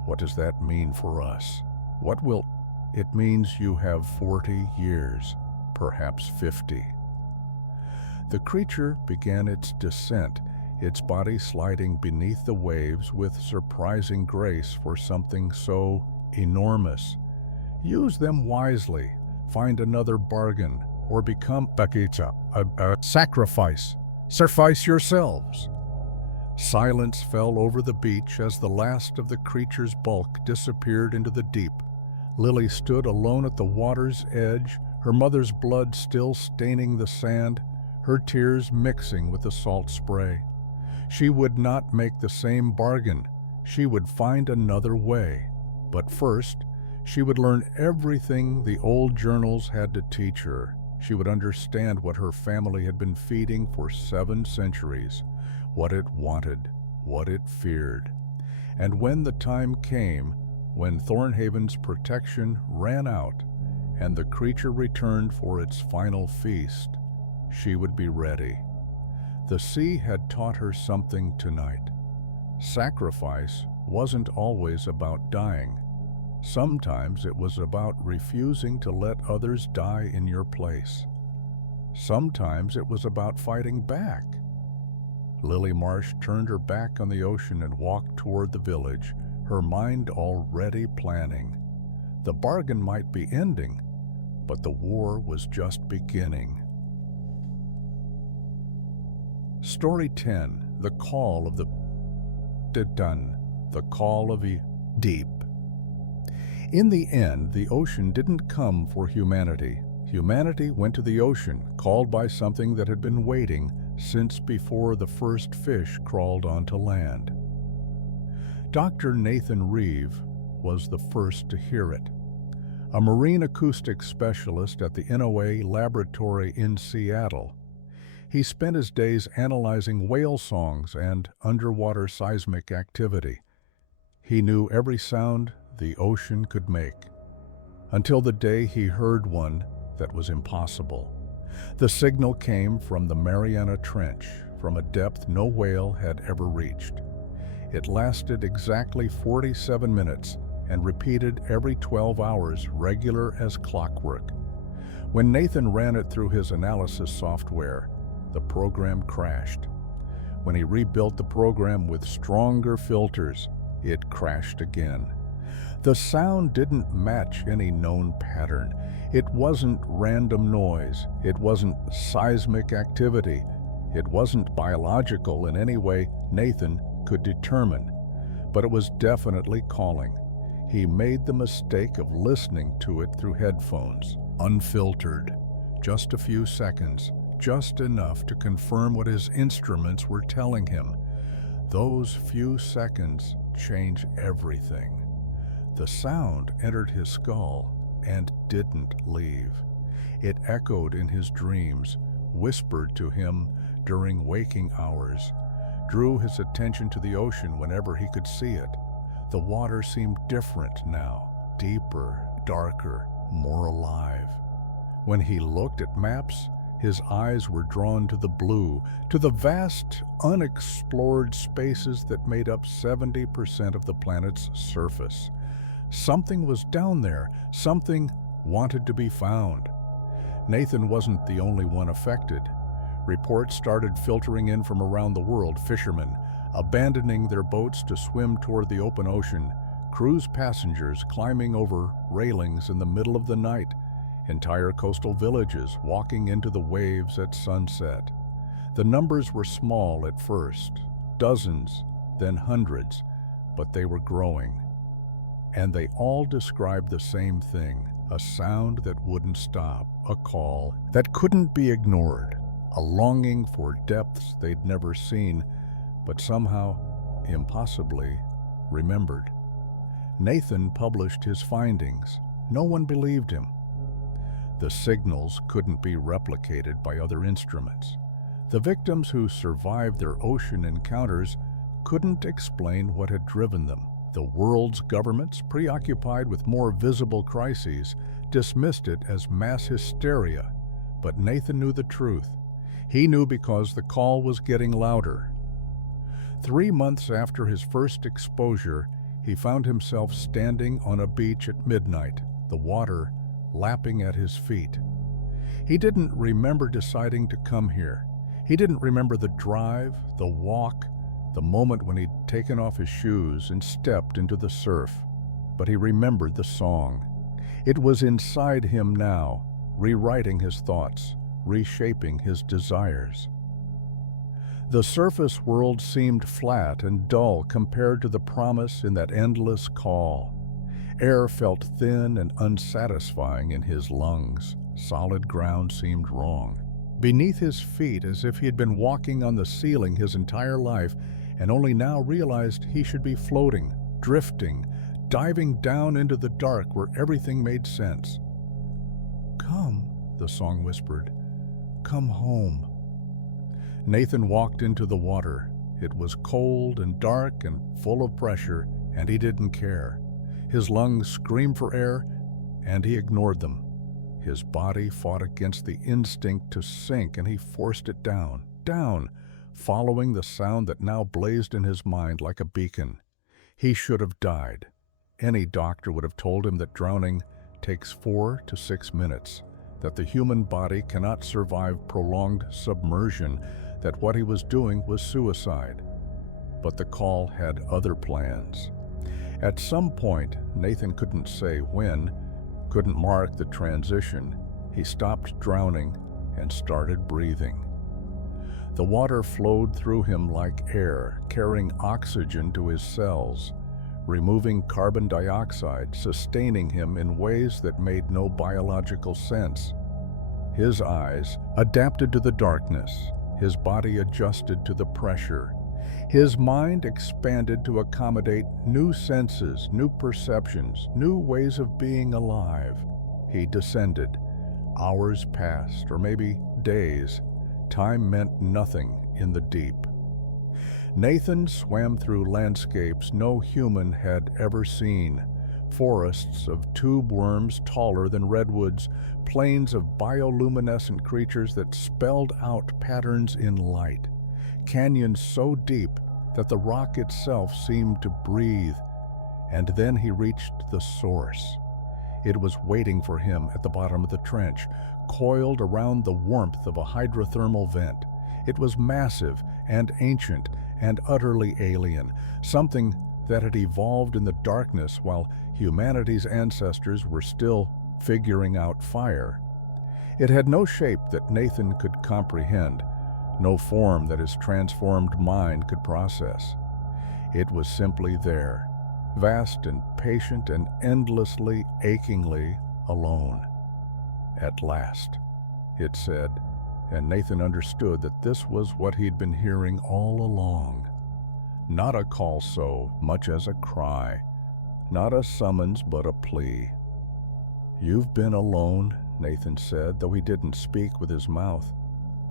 "What does that mean for us? What will—" "It means you have 40 years, perhaps 50. The creature began its descent, its body sliding beneath the waves with surprising grace for something so enormous. Use them wisely, find another bargain, or become a sacrifice. Sacrifice yourselves. Silence fell over the beach as the last of the creature's bulk disappeared into the deep. Lily stood alone at the water's edge, her mother's blood still staining the sand, her tears mixing with the salt spray. She would not make the same bargain. She would find another way. But first, she would learn everything the old journals had to teach her. She would understand what her family had been feeding for 7 centuries, what it wanted, what it feared. And when the time came, when Thornhaven's protection ran out and the creature returned for its final feast, she would be ready. The sea had taught her something tonight. Sacrifice wasn't always about dying. Sometimes it was about refusing to let others die in your place. Sometimes it was about fighting back. Lily Marsh turned her back on the ocean and walked toward the village, her mind already planning. The bargain might be ending, but the war was just beginning. Story 10, The Call of the Dun, The Call of the Deep. In the end, the ocean didn't come for humanity. Humanity went to the ocean, called by something that had been waiting since before the first fish crawled onto land. Dr. Nathan Reeve was the first to hear it. A marine acoustics specialist at the NOAA laboratory in Seattle, he spent his days analyzing whale songs and underwater seismic activity. He knew every sound the ocean could make, until the day he heard one that was impossible. The signal came from the Mariana Trench, from a depth no whale had ever reached. It lasted exactly 47 minutes and repeated every 12 hours, regular as clockwork. When Nathan ran it through his analysis software, the program crashed. When he rebuilt the program with stronger filters, it crashed again. The sound didn't match any known pattern. It wasn't random noise. It wasn't seismic activity. It wasn't biological in any way Nathan could determine. But it was definitely calling. He made the mistake of listening to it through headphones, unfiltered. Just a few seconds, just enough to confirm what his instruments were telling him. Those few seconds changed everything. The sound entered his skull and didn't leave. It echoed in his dreams, whispered to him during waking hours, drew his attention to the ocean whenever he could see it. The water seemed different now, deeper, darker, more alive. When he looked at maps, his eyes were drawn to the blue, to the vast, unexplored spaces that made up 70% of the planet's surface. Something was down there, something wanted to be found. Nathan wasn't the only one affected. Reports started filtering in from around the world. Fishermen abandoning their boats to swim toward the open ocean, cruise passengers climbing over railings in the middle of the night, entire coastal villages walking into the waves at sunset. The numbers were small at first, dozens, then hundreds, but they were growing. And they all described the same thing, A sound that wouldn't stop, a call that couldn't be ignored, a longing for depths they'd never seen, but somehow, impossibly, remembered. Nathan published his findings. No one believed him. The signals couldn't be replicated by other instruments. The victims who survived their ocean encounters couldn't explain what had driven them. The world's governments, preoccupied with more visible crises, dismissed it as mass hysteria. But Nathan knew the truth. He knew because the call was getting louder. 3 months after his first exposure, he found himself standing on a beach at midnight, the water lapping at his feet. He didn't remember deciding to come here. He didn't remember the drive, the walk, the moment when he'd taken off his shoes and stepped into the surf. But he remembered the song. It was inside him now, rewriting his thoughts, reshaping his desires. The surface world seemed flat and dull compared to the promise in that endless call. Air felt thin and unsatisfying in his lungs. Solid ground seemed wrong. Beneath his feet, as if he had been walking on the ceiling his entire life, and only now realized he should be floating, drifting, diving down into the dark where everything made sense. "Come," the song whispered, "come home." Nathan walked into the water. It was cold and dark and full of pressure, and he didn't care. His lungs screamed for air, and he ignored them. His body fought against the instinct to sink, and he forced it down, following the sound that now blazed in his mind like a beacon. He should have died. Any doctor would have told him that drowning takes 4 to 6 minutes, that the human body cannot survive prolonged submersion, that what he was doing was suicide. But the call had other plans. At some point, Nathan couldn't say when, couldn't mark the transition, he stopped drowning and started breathing. The water flowed through him like air, carrying oxygen to his cells, removing carbon dioxide, sustaining him in ways that made no biological sense. His eyes adapted to the darkness. His body adjusted to the pressure. His mind expanded to accommodate new senses, new perceptions, new ways of being alive. He descended. Hours passed, or maybe days. Time meant nothing in the deep. Nathan swam through landscapes no human had ever seen. Forests of tube worms taller than redwoods, plains of bioluminescent creatures that spelled out patterns in light, canyons so deep that the rock itself seemed to breathe. And then he reached the source. It was waiting for him at the bottom of the trench, coiled around the warmth of a hydrothermal vent. It was massive and ancient and utterly alien, something that had evolved in the darkness while humanity's ancestors were still figuring out fire. It had no shape that Nathan could comprehend, no form that his transformed mind could process. It was simply there, vast and patient and endlessly, achingly alone. "At last," it said, and Nathan understood that this was what he'd been hearing all along. Not a call so much as a cry, not a summons but a plea. "You've been alone," Nathan said, though he didn't speak with his mouth.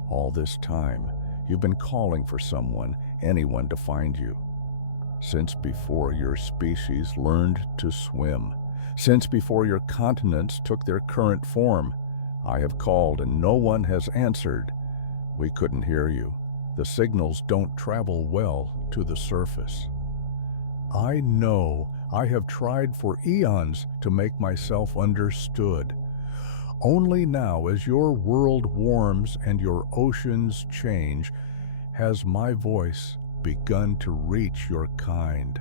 "All this time, you've been calling for someone, anyone to find you. Since before your species learned to swim, since before your continents took their current form, I have called and no one has answered. We couldn't hear you. The signals don't travel well to the surface. I know I have tried for eons to make myself understood. Only now, as your world warms and your oceans change, has my voice begun to reach your kind."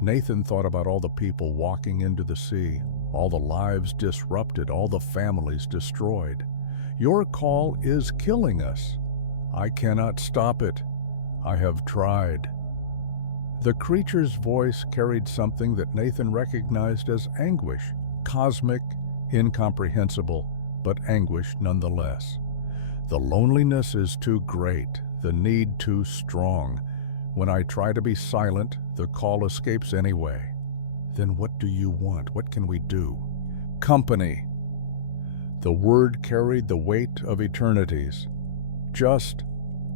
Nathan thought about all the people walking into the sea, all the lives disrupted, all the families destroyed. "Your call is killing us. I cannot stop it. I have tried." The creature's voice carried something that Nathan recognized as anguish, cosmic, incomprehensible, but anguish nonetheless. The loneliness is too great, the need too strong. When I try to be silent, the call escapes anyway. Then what do you want? What can we do? Company. The word carried the weight of eternities. Just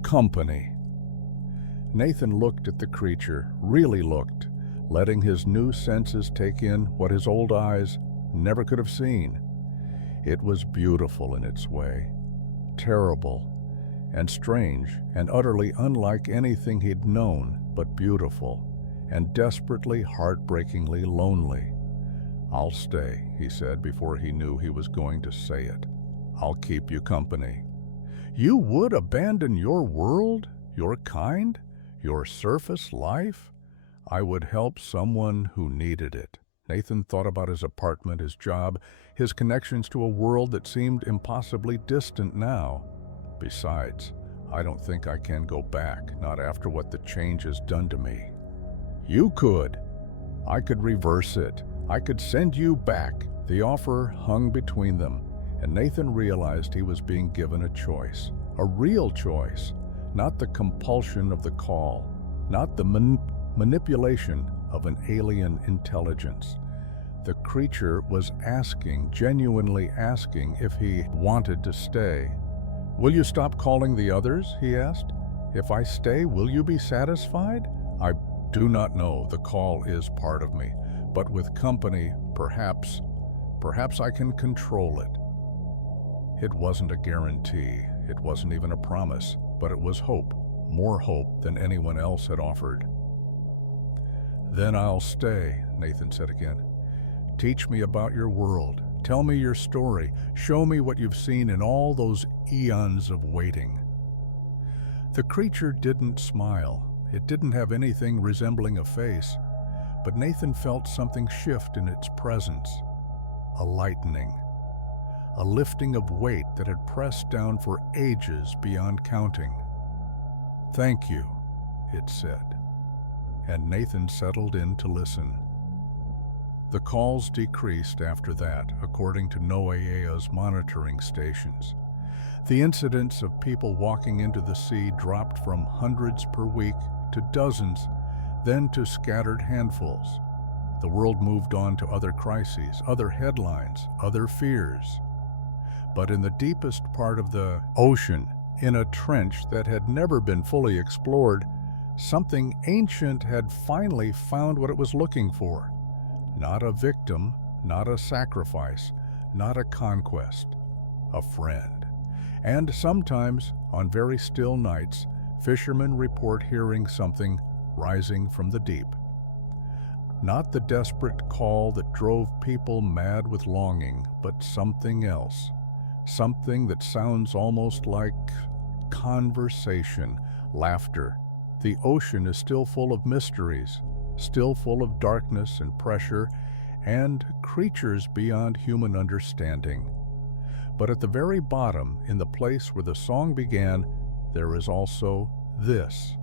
company. Nathan looked at the creature, really looked, letting his new senses take in what his old eyes never could have seen. It was beautiful in its way, terrible and strange and utterly unlike anything he'd known, but beautiful and desperately, heartbreakingly lonely. "I'll stay," he said before he knew he was going to say it. "I'll keep you company." "You would abandon your world, your kind, your surface life?" "I would help someone who needed it." Nathan thought about his apartment, his job, his connections to a world that seemed impossibly distant now. "Besides, I don't think I can go back, not after what the change has done to me." "You could. I could reverse it. I could send you back." The offer hung between them, and Nathan realized he was being given a choice, a real choice, not the compulsion of the call, not the manipulation of an alien intelligence. The creature was asking, genuinely asking, if he wanted to stay. "Will you stop calling the others?" he asked. "If I stay, will you be satisfied?" "I do not know. The call is part of me. But with company, perhaps I can control it." It wasn't a guarantee. It wasn't even a promise, but it was hope, more hope than anyone else had offered. "Then I'll stay," Nathan said again. "Teach me about your world. Tell me your story. Show me what you've seen in all those eons of waiting." The creature didn't smile. It didn't have anything resembling a face, but Nathan felt something shift in its presence. A lightening. A lifting of weight that had pressed down for ages beyond counting. "Thank you," it said, and Nathan settled in to listen. The calls decreased after that, according to NOAA's monitoring stations. The incidence of people walking into the sea dropped from hundreds per week to dozens, then to scattered handfuls. The world moved on to other crises, other headlines, other fears. But in the deepest part of the ocean, in a trench that had never been fully explored, something ancient had finally found what it was looking for. Not a victim, not a sacrifice, not a conquest, a friend. And sometimes, on very still nights, fishermen report hearing something rising from the deep. Not the desperate call that drove people mad with longing, but something else. Something that sounds almost like conversation, laughter. The ocean is still full of mysteries, still full of darkness and pressure, and creatures beyond human understanding. But at the very bottom, in the place where the song began, there is also this.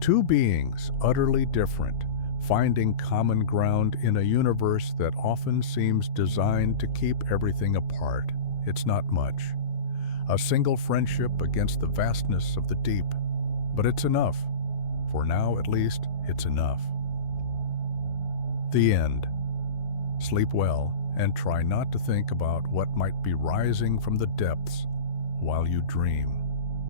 Two beings utterly different, finding common ground in a universe that often seems designed to keep everything apart. It's not much. A single friendship against the vastness of the deep. But it's enough. For now, at least, it's enough. The end. Sleep well, and try not to think about what might be rising from the depths while you dream.